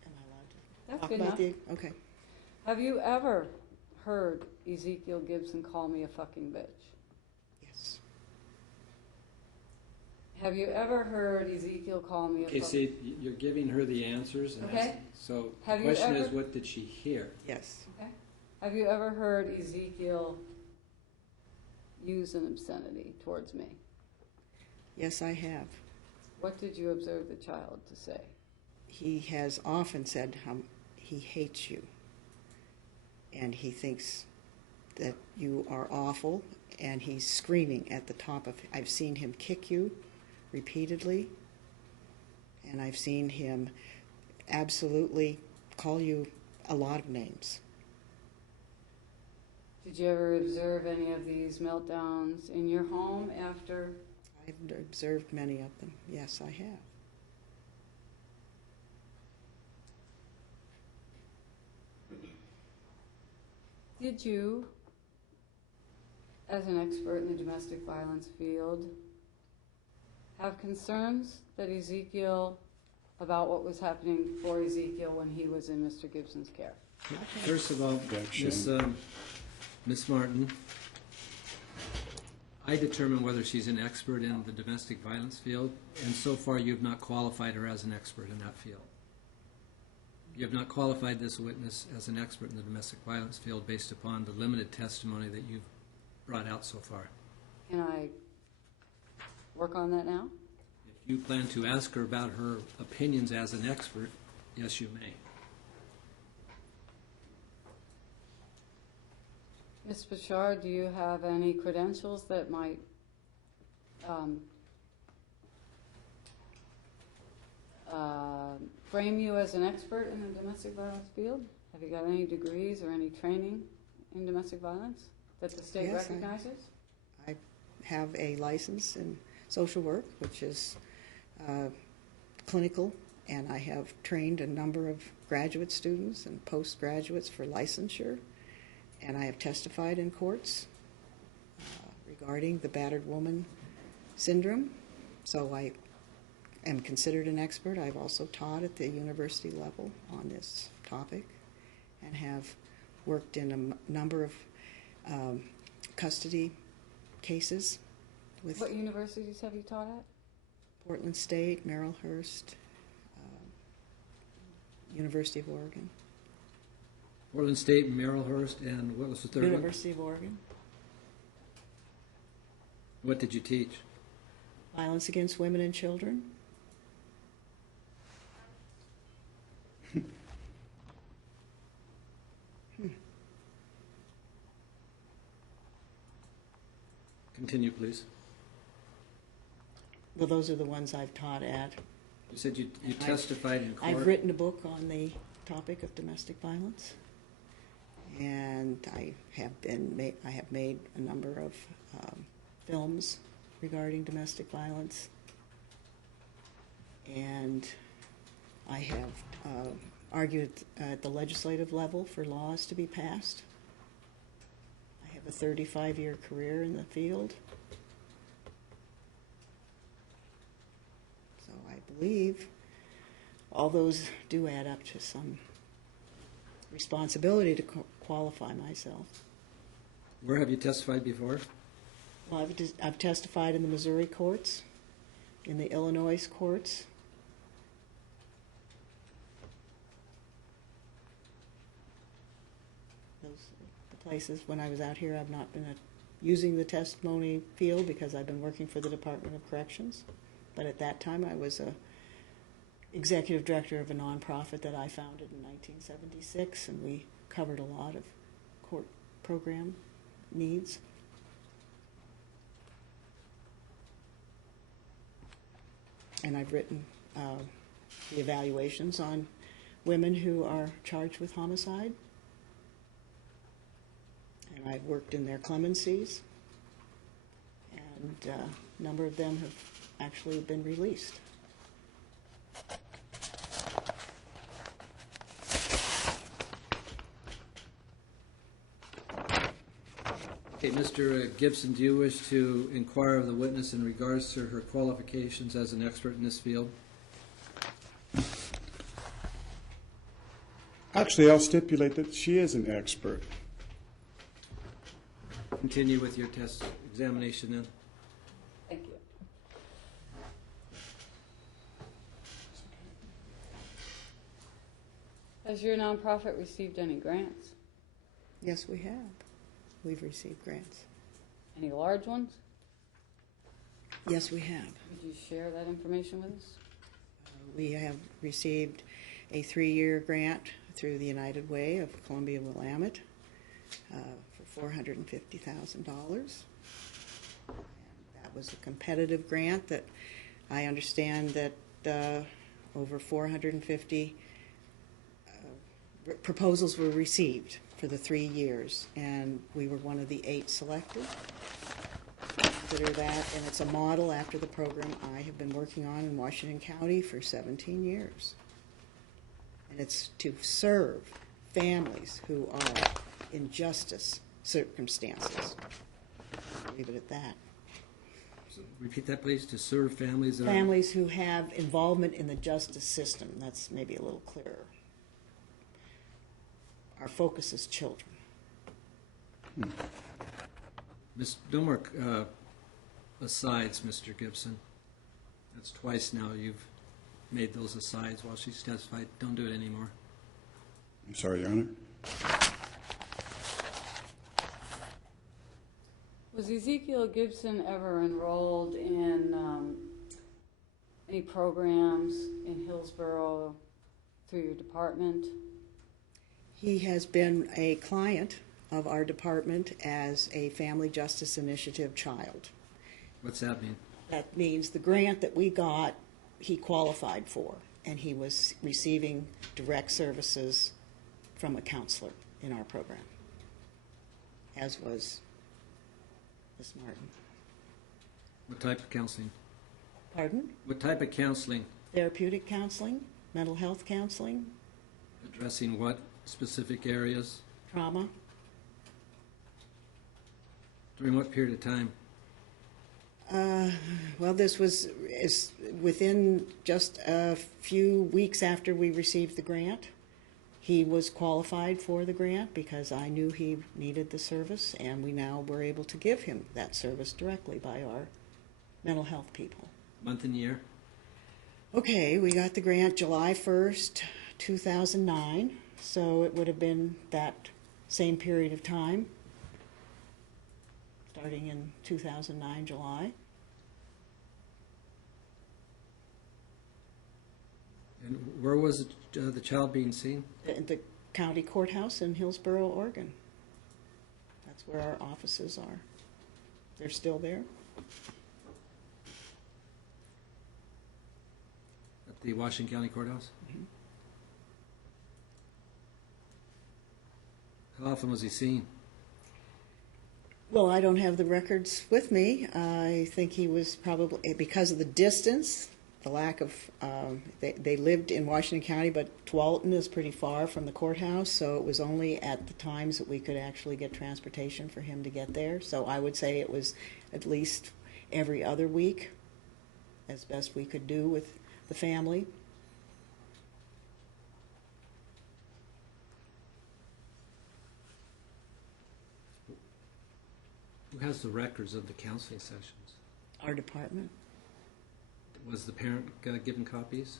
I allowed to That's talk good about enough. okay. Have you ever heard Ezekiel Gibson call me a fucking bitch? Yes. Have you ever heard Ezekiel call me a Okay, fucking see, you're giving her the answers. And Okay. So Have the you question is, ever- what did she hear? Yes. Okay. Have you ever heard Ezekiel use an obscenity towards me? Yes, I have. What did you observe the child to say? He has often said how he hates you. And he thinks that you are awful, and he's screaming at the top of. I've seen him kick you repeatedly, and I've seen him absolutely call you a lot of names. Did you ever observe any of these meltdowns in your home after? I've observed many of them. Yes, I have. Did you, as an expert in the domestic violence field, have concerns that Ezekiel, about what was happening for Ezekiel when he was in Mr. Gibson's care? First of all, Objection. Miss Martin, I determine whether she's an expert in the domestic violence field, and so far you've not qualified her as an expert in that field. You have not qualified this witness as an expert in the domestic violence field based upon the limited testimony that you've brought out so far. Can I work on that now? If you plan to ask her about her opinions as an expert, yes, you may. Ms. Bouchard, do you have any credentials that might frame you as an expert in the domestic violence field? Have you got any degrees or any training in domestic violence that the state Yes, recognizes? I have a license in social work, which is clinical, and I have trained a number of graduate students and postgraduates for licensure. and I have testified in courts regarding the battered woman syndrome. So I am considered an expert. I've also taught at the university level on this topic and have worked in a number of custody cases with What universities have you taught at? Portland State, Merrillhurst, University of Oregon. Portland State, Merrillhurst, and what was the third one? University of Oregon. What did you teach? Violence against women and children. Continue, please. Well, those are the ones I've taught at. You said you testified in court. I've written a book on the topic of domestic violence, and I have made a number of films regarding domestic violence, and I have argued at the legislative level for laws to be passed. I have a 35-year career in the field. So I believe all those do add up to some responsibility to qualify myself. Where have you testified before? Well, I've testified in the Missouri courts, in the Illinois courts. Those are the places. When I was out here, I've not been using the testimony field because I've been working for the Department of Corrections. But at that time, I was a executive director of a nonprofit that I founded in 1976, and we covered a lot of court program needs. And I've written the evaluations on women who are charged with homicide. And I've worked in their clemencies. And a number of them have actually been released. Okay, Mr. Gibson, do you wish to inquire of the witness in regards to her qualifications as an expert in this field? Actually, I'll stipulate that she is an expert. Continue with your examination then. Thank you. Has your nonprofit received any grants? Yes, we have. We've received grants. Any large ones? Yes, we have. Would you share that information with us? We have received a 3-year grant through the United Way of Columbia Willamette for $450,000. That was a competitive grant that I understand that over 450 proposals were received for the 3 years, and we were one of the 8 selected. Consider that, and it's a model after the program I have been working on in Washington County for 17 years. And it's to serve families who are in justice circumstances. I'll leave it at that. Repeat that, please. To serve families that Families who have involvement in the justice system. That's maybe a little clearer. Our focus is children. No more asides, Mr. Gibson. That's twice now you've made those asides while she's testified. Don't do it anymore. I'm sorry, Your Honor. Was Ezekiel Gibson ever enrolled in any programs in Hillsborough through your department? He has been a client of our department as a Family Justice Initiative child. What's that mean? That means the grant that we got, he qualified for, and he was receiving direct services from a counselor in our program, as was Ms. Martin. What type of counseling? Pardon? What type of counseling? Therapeutic counseling, mental health counseling, Addressing what specific areas? trauma, During what period of time? Well, this was within just a few weeks after we received the grant. He was qualified for the grant because I knew he needed the service, and we now were able to give him that service directly by our mental health people. Month and year? Okay, we got the grant July 1st, 2009, so it would have been that same period of time, starting in 2009, July. And where was the child being seen? At the county courthouse in Hillsboro, Oregon. That's where our offices are. They're still there. At the Washington County Courthouse? Mm-hmm. How often was he seen? Well, I don't have the records with me. I think he was probably, because of the distance, the lack of, they lived in Washington County, but Tualatin is pretty far from the courthouse, so it was only at the times that we could actually get transportation for him to get there. So I would say it was at least every other week, as best we could do with the family. Who has the records of the counseling sessions? Our department. Was the parent given copies?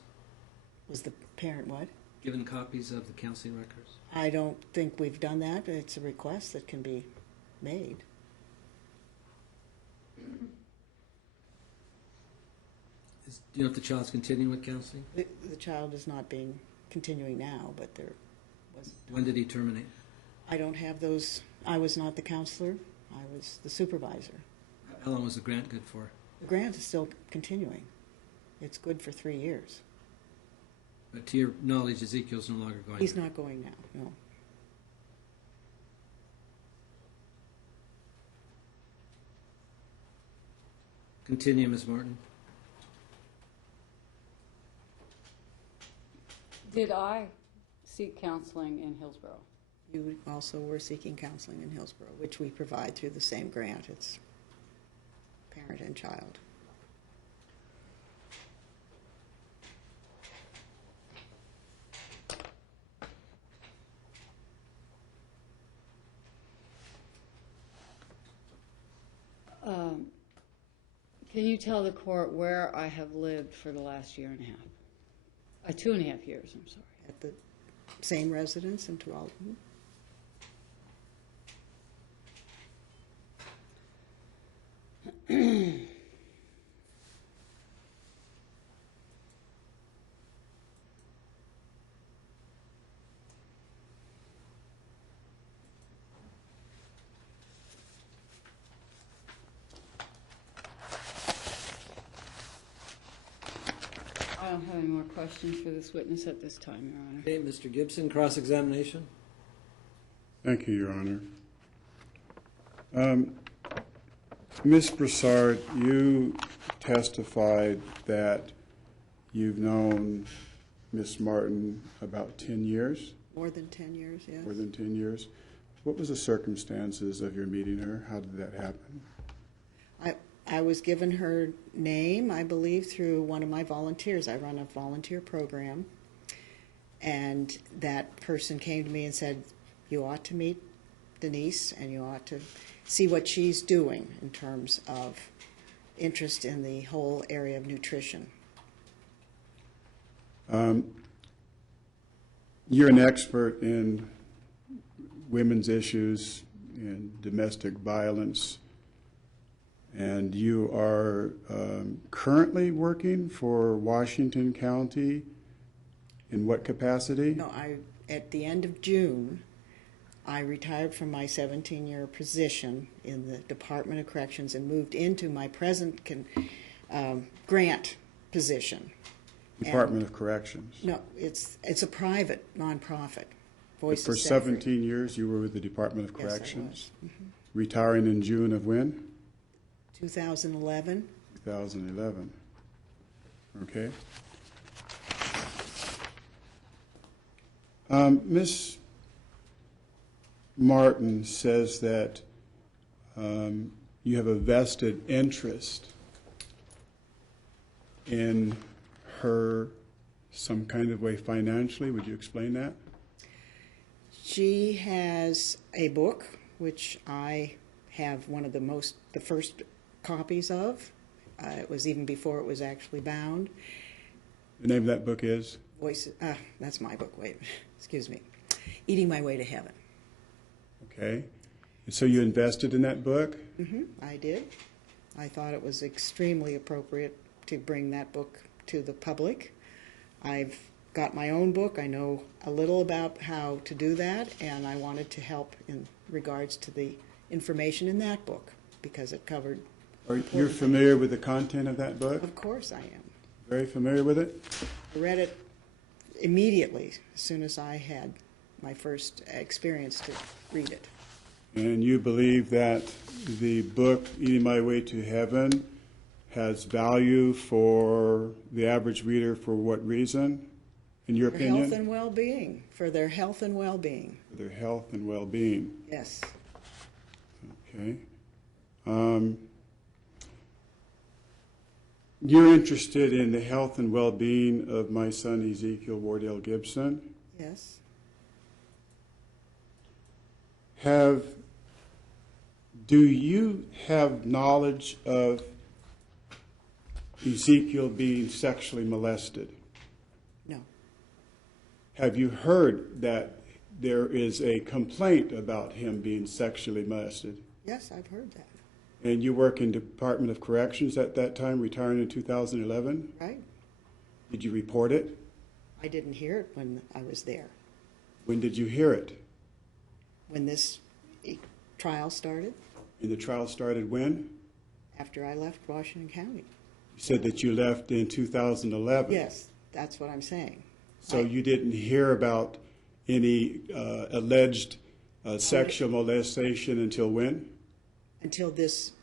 Was the parent what? Given copies of the counseling records? I don't think we've done that. It's a request that can be made. Do you know if the child's continuing with counseling? The child is not being continuing now, but there was. When did he terminate? I don't have those. I was not the counselor. I was the supervisor. How long was the grant good for? The grant is still continuing. It's good for 3 years. But to your knowledge, Ezekiel's no longer going He's there. not going now, no. Continue, Ms. Martin. Did I seek counseling in Hillsboro? You also were seeking counseling in Hillsboro, which we provide through the same grant. It's parent and child. Can you tell the court where I have lived for the last year and a half? 2.5 years, I'm sorry. At the same residence in Tualatin. I don't have any more questions for this witness at this time, Your Honor. Okay, Mr. Gibson, cross-examination. Thank you, Your Honor. Ms. Broussard, you testified that you've known Ms. Martin about 10 years, More than 10 years, yes. more than 10 years. What was the circumstances of your meeting her? How did that happen? I was given her name, I believe, through one of my volunteers. I run a volunteer program, and that person came to me and said, you ought to meet Denise, and you ought to see what she's doing in terms of interest in the whole area of nutrition. You're an expert in women's issues and domestic violence, and you are currently working for Washington County. In what capacity? No, at the end of June, I retired from my 17-year position in the Department of Corrections and moved into my present grant position. Department of Corrections. No, it's a private nonprofit. Voices For Set Free. 17 years, you were with the Department of Yes, I Corrections. was. Retiring in June of when? 2011. 2011. Okay. Ms. Martin says that you have a vested interest in her some kind of way financially. Would you explain that? She has a book, which I have one of the first copies of. It was even before it was actually bound. The name of that book is? That's my book, wait, excuse me. Eating My Way to Heaven. Okay. And so you invested in that book? I did. I thought it was extremely appropriate to bring that book to the public. I've got my own book. I know a little about how to do that, and I wanted to help in regards to the information in that book because it covered. Are you familiar with the content of that book? Of course I am. Very familiar with it? I read it immediately as soon as I had my first experience to read it. And you believe that the book, Eating My Way to Heaven, has value for the average reader for what reason, in your For opinion? health and well-being. For their health and well-being. For their health and well-being. Yes. Okay. You're interested in the health and well-being of my son Ezekiel Wardell Gibson. Yes. Do you have knowledge of Ezekiel being sexually molested? No. Have you heard that there is a complaint about him being sexually molested? Yes, I've heard that. And you work in Department of Corrections at that time, retiring in 2011? Right? Did you report it? I didn't hear it when I was there. When did you hear it? When this trial started, And the trial started when? after I left Washington County. You said that you left in 2011. Yes, that's what I'm saying. So you didn't hear about any alleged sexual molestation until when? Until this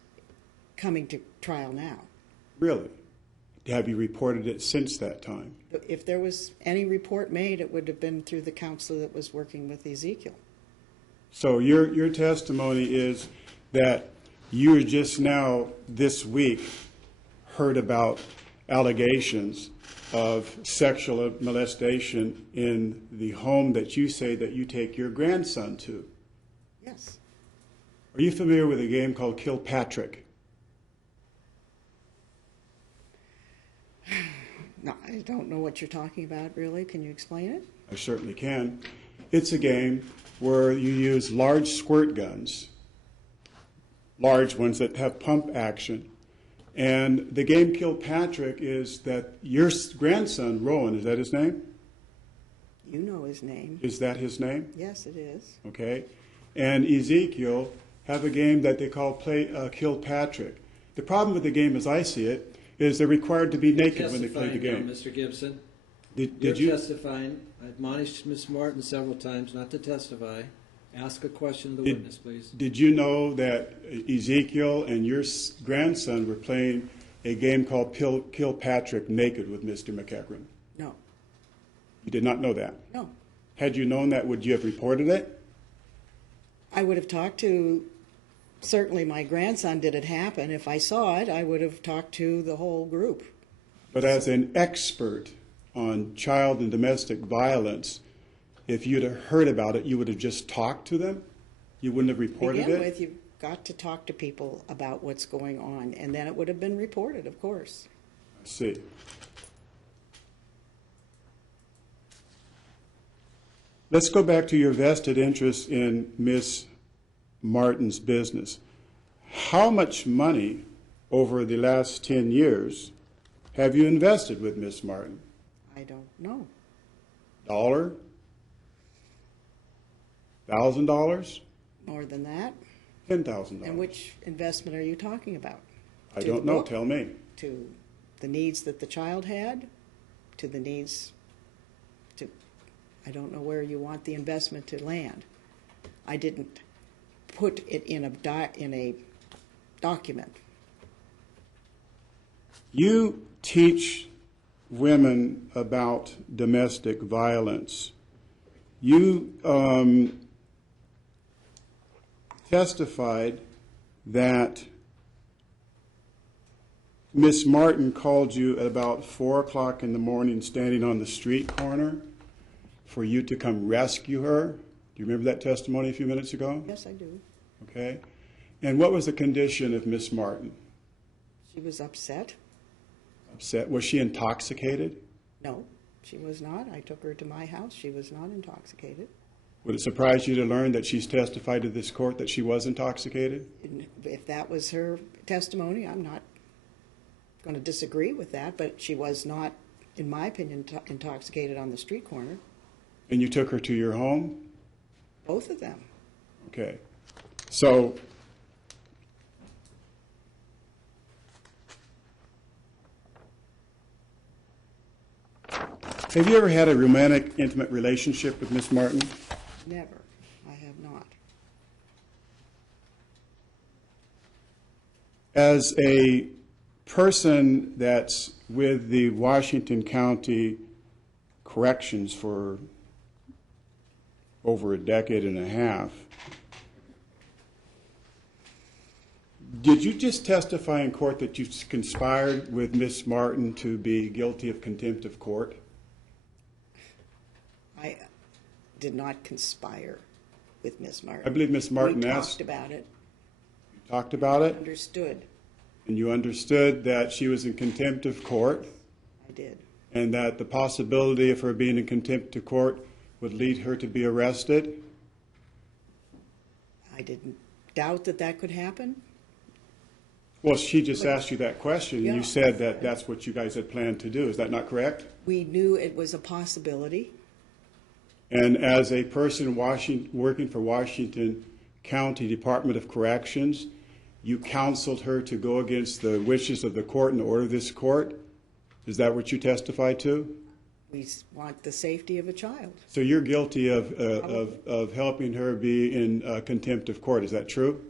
coming to trial now. Really? Have you reported it since that time? But if there was any report made, it would have been through the counselor that was working with Ezekiel. So your testimony is that you just now, this week, heard about allegations of sexual molestation in the home that you say that you take your grandson to. Yes. Are you familiar with a game called Kilpatrick? No, I don't know what you're talking about, really. Can you explain it? I certainly can. It's a game where you use large squirt guns, large ones that have pump action. And the game Kilpatrick is that your grandson, Rowan, is that his name? You know his name. Is that his name? Yes, it is. Okay. And Ezekiel have a game that they call Kilpatrick. The problem with the game, as I see it, is they're required to be naked when they play the Testifying now, game. Mr. Gibson. Did you? You're testifying. I admonished Ms. Martin several times not to testify. Ask a question of the witness, please. Did you know that Ezekiel and your grandson were playing a game called Kilpatrick naked with Mr. McEachran? No. You did not know that? No. Had you known that, would you have reported it? I would have talked to, certainly my grandson did it happen. If I saw it, I would have talked to the whole group. But as an expert on child and domestic violence, if you'd have heard about it, you would have just talked to them? You wouldn't have To reported begin it? with, you've got to talk to people about what's going on, and then it would have been reported, of course. I see. Let's go back to your vested interest in Miss Martin's business. How much money over the last 10 years have you invested with Miss Martin? I don't know. $1? $1,000? More than that? $10,000? And which investment are you talking about? I To don't the know. book? Tell me. To the needs that the child had? To the needs to, I don't know where you want the investment to land. I didn't put it in a document. You teach women about domestic violence. You testified that Miss Martin called you at about 4 o'clock in the morning standing on the street corner for you to come rescue her? Do you remember that testimony a few minutes ago? Yes, I do. Okay. And what was the condition of Miss Martin? She was upset. Upset? Was she intoxicated? No, she was not. I took her to my house. She was not intoxicated. Would it surprise you to learn that she's testified to this court that she was intoxicated? If that was her testimony, I'm not going to disagree with that, but she was not, in my opinion, intoxicated on the street corner. And you took her to your home? Both of them. Okay. So, have you ever had a romantic, intimate relationship with Miss Martin? Never. I have not. As a person that's with the Washington County Corrections for over a decade and a half, did you just testify in court that you conspired with Miss Martin to be guilty of contempt of court? I did not conspire with Miss Martin. I believe Miss Martin asked. We talked about it. Talked about it? Understood. And you understood that she was in contempt of court? I did. And that the possibility of her being in contempt of court would lead her to be arrested? I didn't doubt that that could happen. Well, she just asked you that question, and Yeah. you said that that's what you guys had planned to do. Is that not correct? We knew it was a possibility. And as a person working for Washington County Department of Corrections, you counseled her to go against the wishes of the court and order this court? Is that what you testified to? We want the safety of a child. So you're guilty of helping her be in contempt of court. Is that true?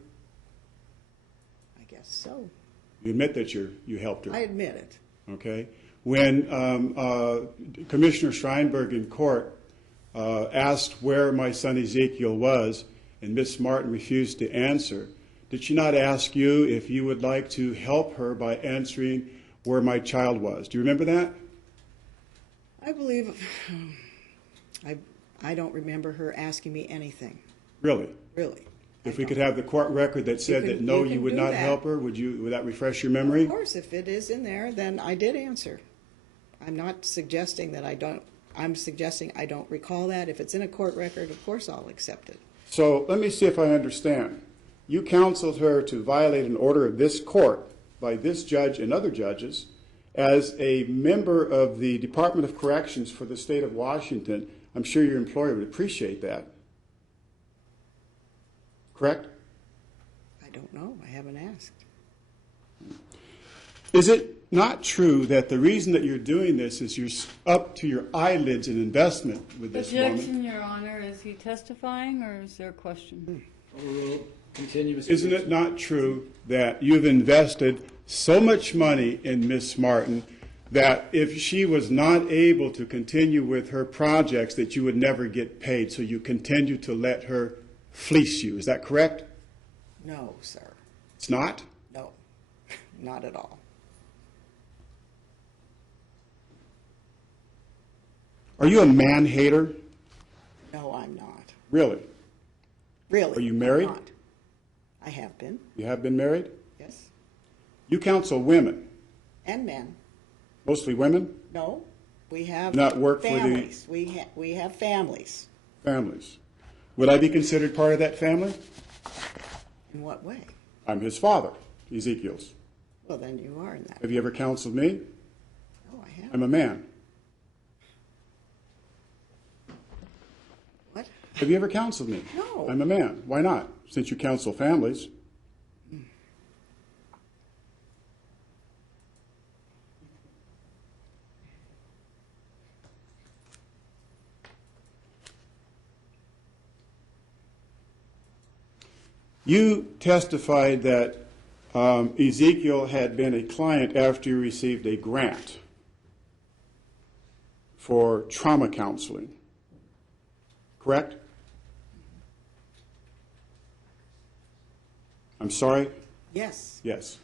I guess so. You admit that you helped her. I admit it. Okay. When Commissioner Scheinberg in court asked where my son Ezekiel was, and Miss Martin refused to answer, did she not ask you if you would like to help her by answering where my child was? Do you remember that? I believe, I don't remember her asking me anything, Really? really. If we could have the court record that said that no, you would do not that. help her, would that refresh your memory? Of course, if it is in there, then I did answer. I'm not suggesting that I don't, I'm suggesting I don't recall that. If it's in a court record, of course I'll accept it. So let me see if I understand. You counseled her to violate an order of this court by this judge and other judges as a member of the Department of Corrections for the state of Washington. I'm sure your employer would appreciate that. Correct? I don't know. I haven't asked. Is it not true that the reason that you're doing this is you're up to your eyelids in investment with this woman? Objection, Your Honor. Is he testifying or is there a question? Overruled. Continuous. Isn't it not true that you've invested so much money in Miss Martin that if she was not able to continue with her projects that you would never get paid, so you continue to let her fleece you? Is that correct? No, sir. It's not? No, not at all. Are you a man-hater? No, I'm not. Really? Really? Are you married? I'm not. I have been, You have been married? yes. You counsel women, And men. mostly women, No, we have Not work for the- families. We have families. families. Would I be considered part of that family? In what way? I'm his father, Ezekiel's. Well, then you are in that. Have you ever counseled me? No, I haven't. I'm a man. What? Have you ever counseled me? No. I'm a man. Why not? Since you counsel families. You testified that Ezekiel had been a client after you received a grant for trauma counseling. Correct? I'm sorry? Yes. Yes.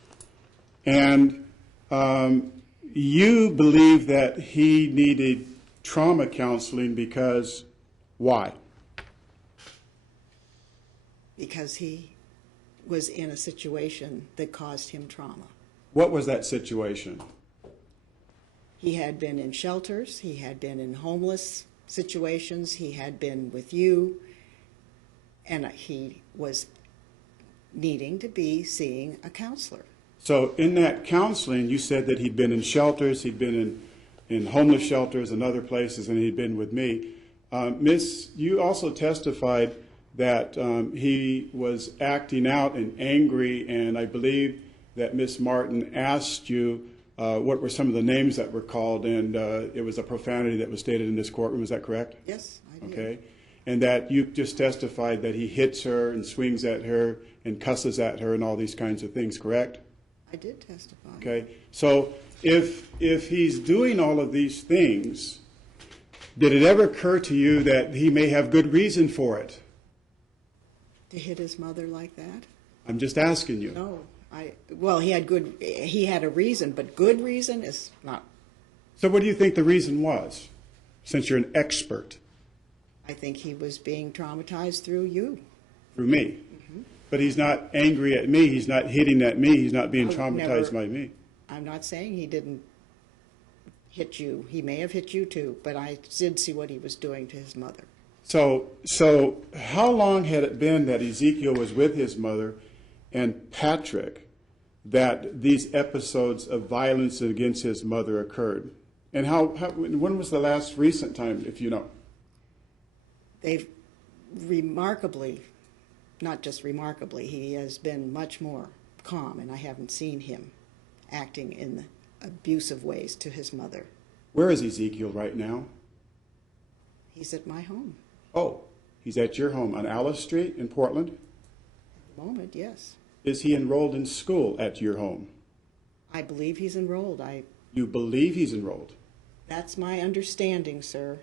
And you believe that he needed trauma counseling because why? Because he was in a situation that caused him trauma. What was that situation? He had been in shelters, he had been in homeless situations, he had been with you, and he was needing to be seeing a counselor. So in that counseling, you said that he'd been in shelters, he'd been in homeless shelters and other places, and he'd been with me. Miss, you also testified that he was acting out and angry, and I believe that Miss Martin asked you what were some of the names that were called, and it was a profanity that was stated in this courtroom. Is that correct? Yes, I did. Okay. And that you just testified that he hits her and swings at her and cusses at her and all these kinds of things, correct? I did testify. Okay. So if he's doing all of these things, did it ever occur to you that he may have good reason for it? To hit his mother like that? I'm just asking you. No. Well, he had a reason, but good reason is not. So what do you think the reason was, since you're an expert? I think he was being traumatized through you. Through me. Mm-hmm. But he's not angry at me, he's not hitting at me, he's not being traumatized by me. I'm not saying he didn't hit you. He may have hit you too, but I did see what he was doing to his mother. So how long had it been that Ezekiel was with his mother and Patrick that these episodes of violence against his mother occurred? And when was the last recent time, if you know? They've remarkably, not just remarkably, he has been much more calm, and I haven't seen him acting in abusive ways to his mother. Where is Ezekiel right now? He's at my home. Oh, he's at your home on Alice Street in Portland? At the moment, yes. Is he enrolled in school at your home? I believe he's enrolled. You believe he's enrolled? That's my understanding, sir.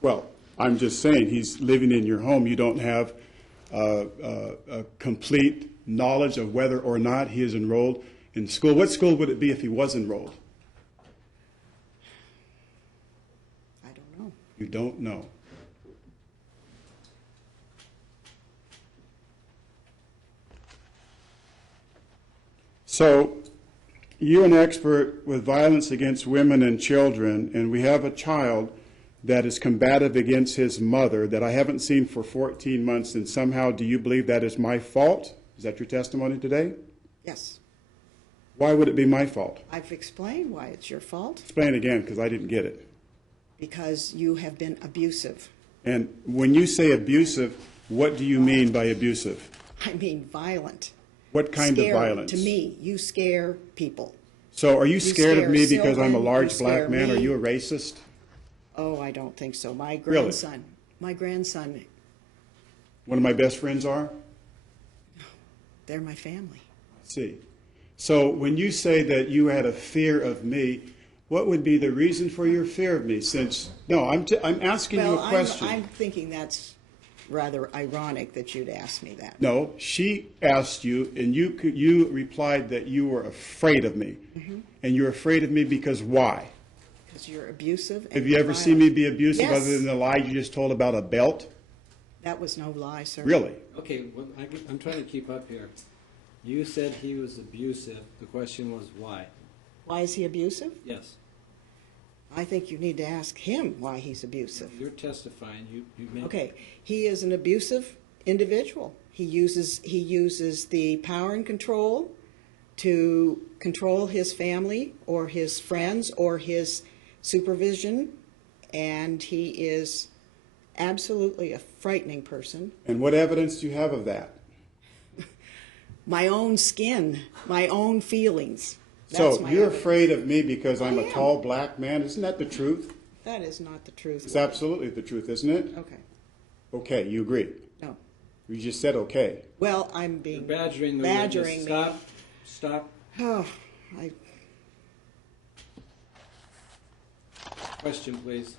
Well, I'm just saying he's living in your home. You don't have a complete knowledge of whether or not he is enrolled in school. What school would it be if he was enrolled? I don't know. You don't know. So you're an expert with violence against women and children, and we have a child that is combative against his mother that I haven't seen for 14 months, and somehow do you believe that is my fault? Is that your testimony today? Yes. Why would it be my fault? I've explained why it's your fault. Explain again, because I didn't get it. Because you have been abusive. And when you say abusive, what do you mean by abusive? I mean violent. What kind of Scary. violence? To me, you scare people. So are you scared of me because I'm a Sylvan, large you black scare man? me. Are you a racist? Oh, I don't think so. My Really? grandson, One of my best friends are? they're my family. See. So when you say that you had a fear of me, what would be the reason for your fear of me? I'm asking you a question. I'm thinking that's rather ironic that you'd ask me that. No, she asked you, and you replied that you were afraid of me. Mm-hmm. And you're afraid of me because why? Because you're abusive. And Have you ever seen me be abusive Yes. other than the lie you just told about a belt? That was no lie, sir. Really? Okay, well, I'm trying to keep up here. You said he was abusive. The question was why? Why is he abusive? Yes. I think you need to ask him why he's abusive. You're testifying. You make Okay, he is an abusive individual. He uses the power and control to control his family or his friends or his supervision, and he is absolutely a frightening person. And what evidence do you have of that? My own skin, my own feelings. That's So my you're evidence. afraid of me because I'm I a am. tall black man? Isn't that the truth? That is not the truth. It's absolutely the truth, isn't it? Okay. Okay, you agree. No. You just said okay. Well, I'm You're being badgering the badgering witness. me. Stop. Oh, I Question, please.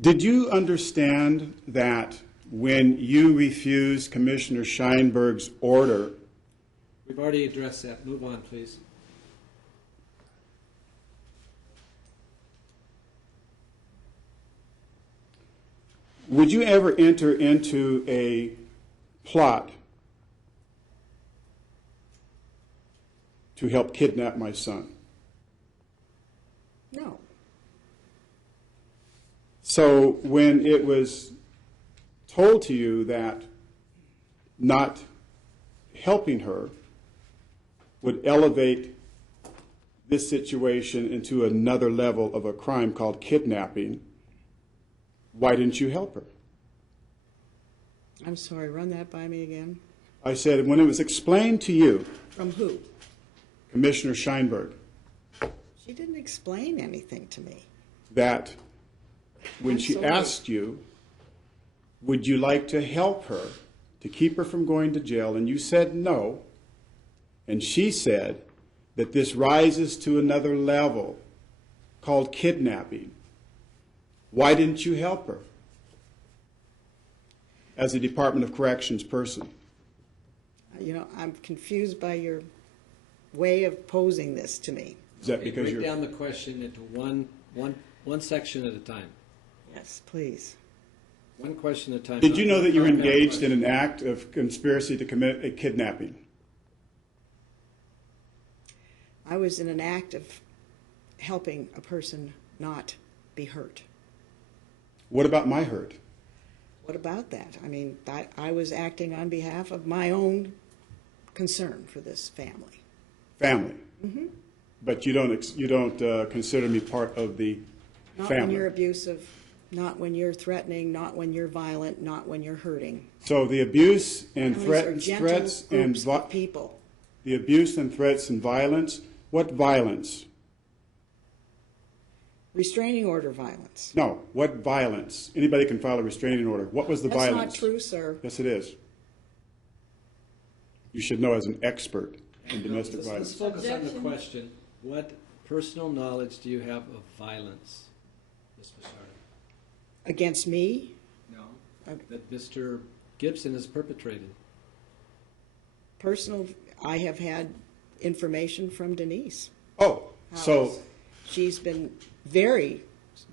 Did you understand that when you refused Commissioner Scheinberg's order, We've already addressed that. Move on, please. would you ever enter into a plot to help kidnap my son? No. So when it was told to you that not helping her would elevate this situation into another level of a crime called kidnapping, why didn't you help her? I'm sorry, run that by me again. I said, when it was explained to you, From who? Commissioner Scheinberg, She didn't explain anything to me. that when I'm she sorry. asked you, would you like to help her to keep her from going to jail, and you said no, and she said that this rises to another level called kidnapping, why didn't you help her as a Department of Corrections person? You know, I'm confused by your way of posing this to me. Is that Okay, because break you're... down the question into one section at a time. Yes, please. One question at a time. Did you know that you're Not a engaged in question. an act of conspiracy to commit a kidnapping? I was in an act of helping a person not be hurt. What about my hurt? What about that? I mean, I was acting on behalf of my own concern for this family. Family. But you don't consider me part of the Not when family. you're abusive, not when you're threatening, not when you're violent, not when you're hurting. So the abuse and Families are gentle threats and groups of people. the abuse and threats and violence. What violence? Restraining order violence. No. What violence? Anybody can file a restraining order. What was the That's violence? not true, sir. Yes, it is. You should know as an expert in domestic Let's violence. focus on the Objection. question. What personal knowledge do you have of violence, Ms. Bouchard? Against me, No. Okay. That Mr. Gibson has perpetrated. personal, I have had information from Denise. Oh, so House. She's been very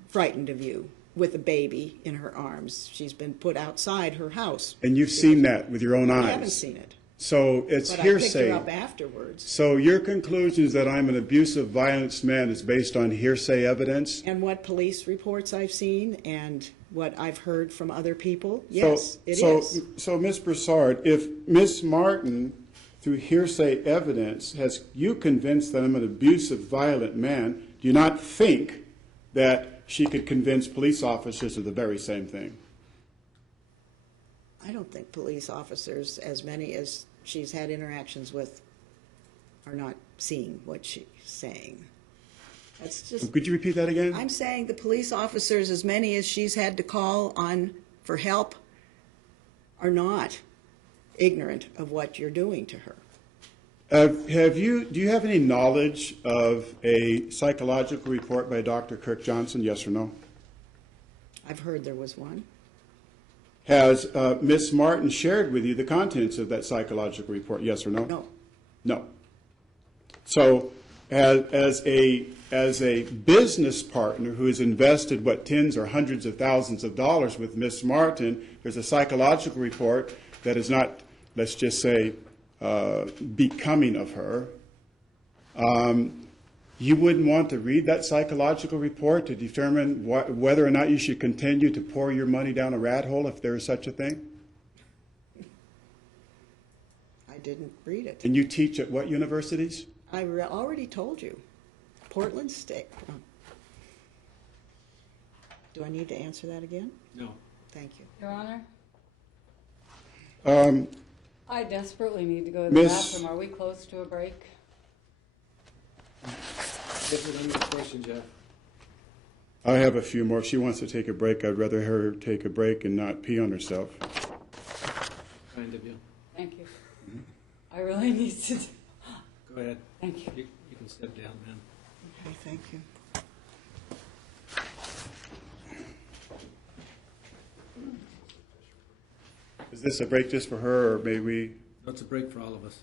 frightened of you with a baby in her arms. She's been put outside her house. and you've seen that with your own I haven't eyes. seen it, So it's but I picked hearsay. her up afterwards. So your conclusion is that I'm an abusive, violent man is based on hearsay evidence? And what police reports I've seen and what I've heard from other people, yes, it is. So, Ms. Broussard, if Ms. Martin, through hearsay evidence, has you convinced that I'm an abusive, violent man, do you not think that she could convince police officers of the very same thing? I don't think police officers, as many as she's had interactions with, are not seeing what she's saying. That's just, Could you repeat that again? I'm saying the police officers, as many as she's had to call on for help, are not ignorant of what you're doing to her. Do you have any knowledge of a psychological report by Dr. Kirk Johnson, yes or no? I've heard there was one. Has Ms. Martin shared with you the contents of that psychological report, yes or no? No. No. So as a business partner who has invested, tens or hundreds of thousands of dollars with Ms. Martin, there's a psychological report that is not, let's just say, becoming of her. You wouldn't want to read that psychological report to determine whether or not you should continue to pour your money down a rat hole, if there is such a thing? I didn't read it. And you teach at what universities? I already told you. Portland State. Oh. Do I need to answer that again? No. Thank you. Your Honor, Um, I desperately need to go to the Miss- bathroom. Are we close to a break? Different under the question, Jeff. I have a few more. If she wants to take a break, I'd rather her take a break and not pee on herself. Kind of you. Thank you. I really need to. Go ahead. Thank you. You can step down, man. Okay, thank you. Is this a break just for her, or may we? That's a break for all of us.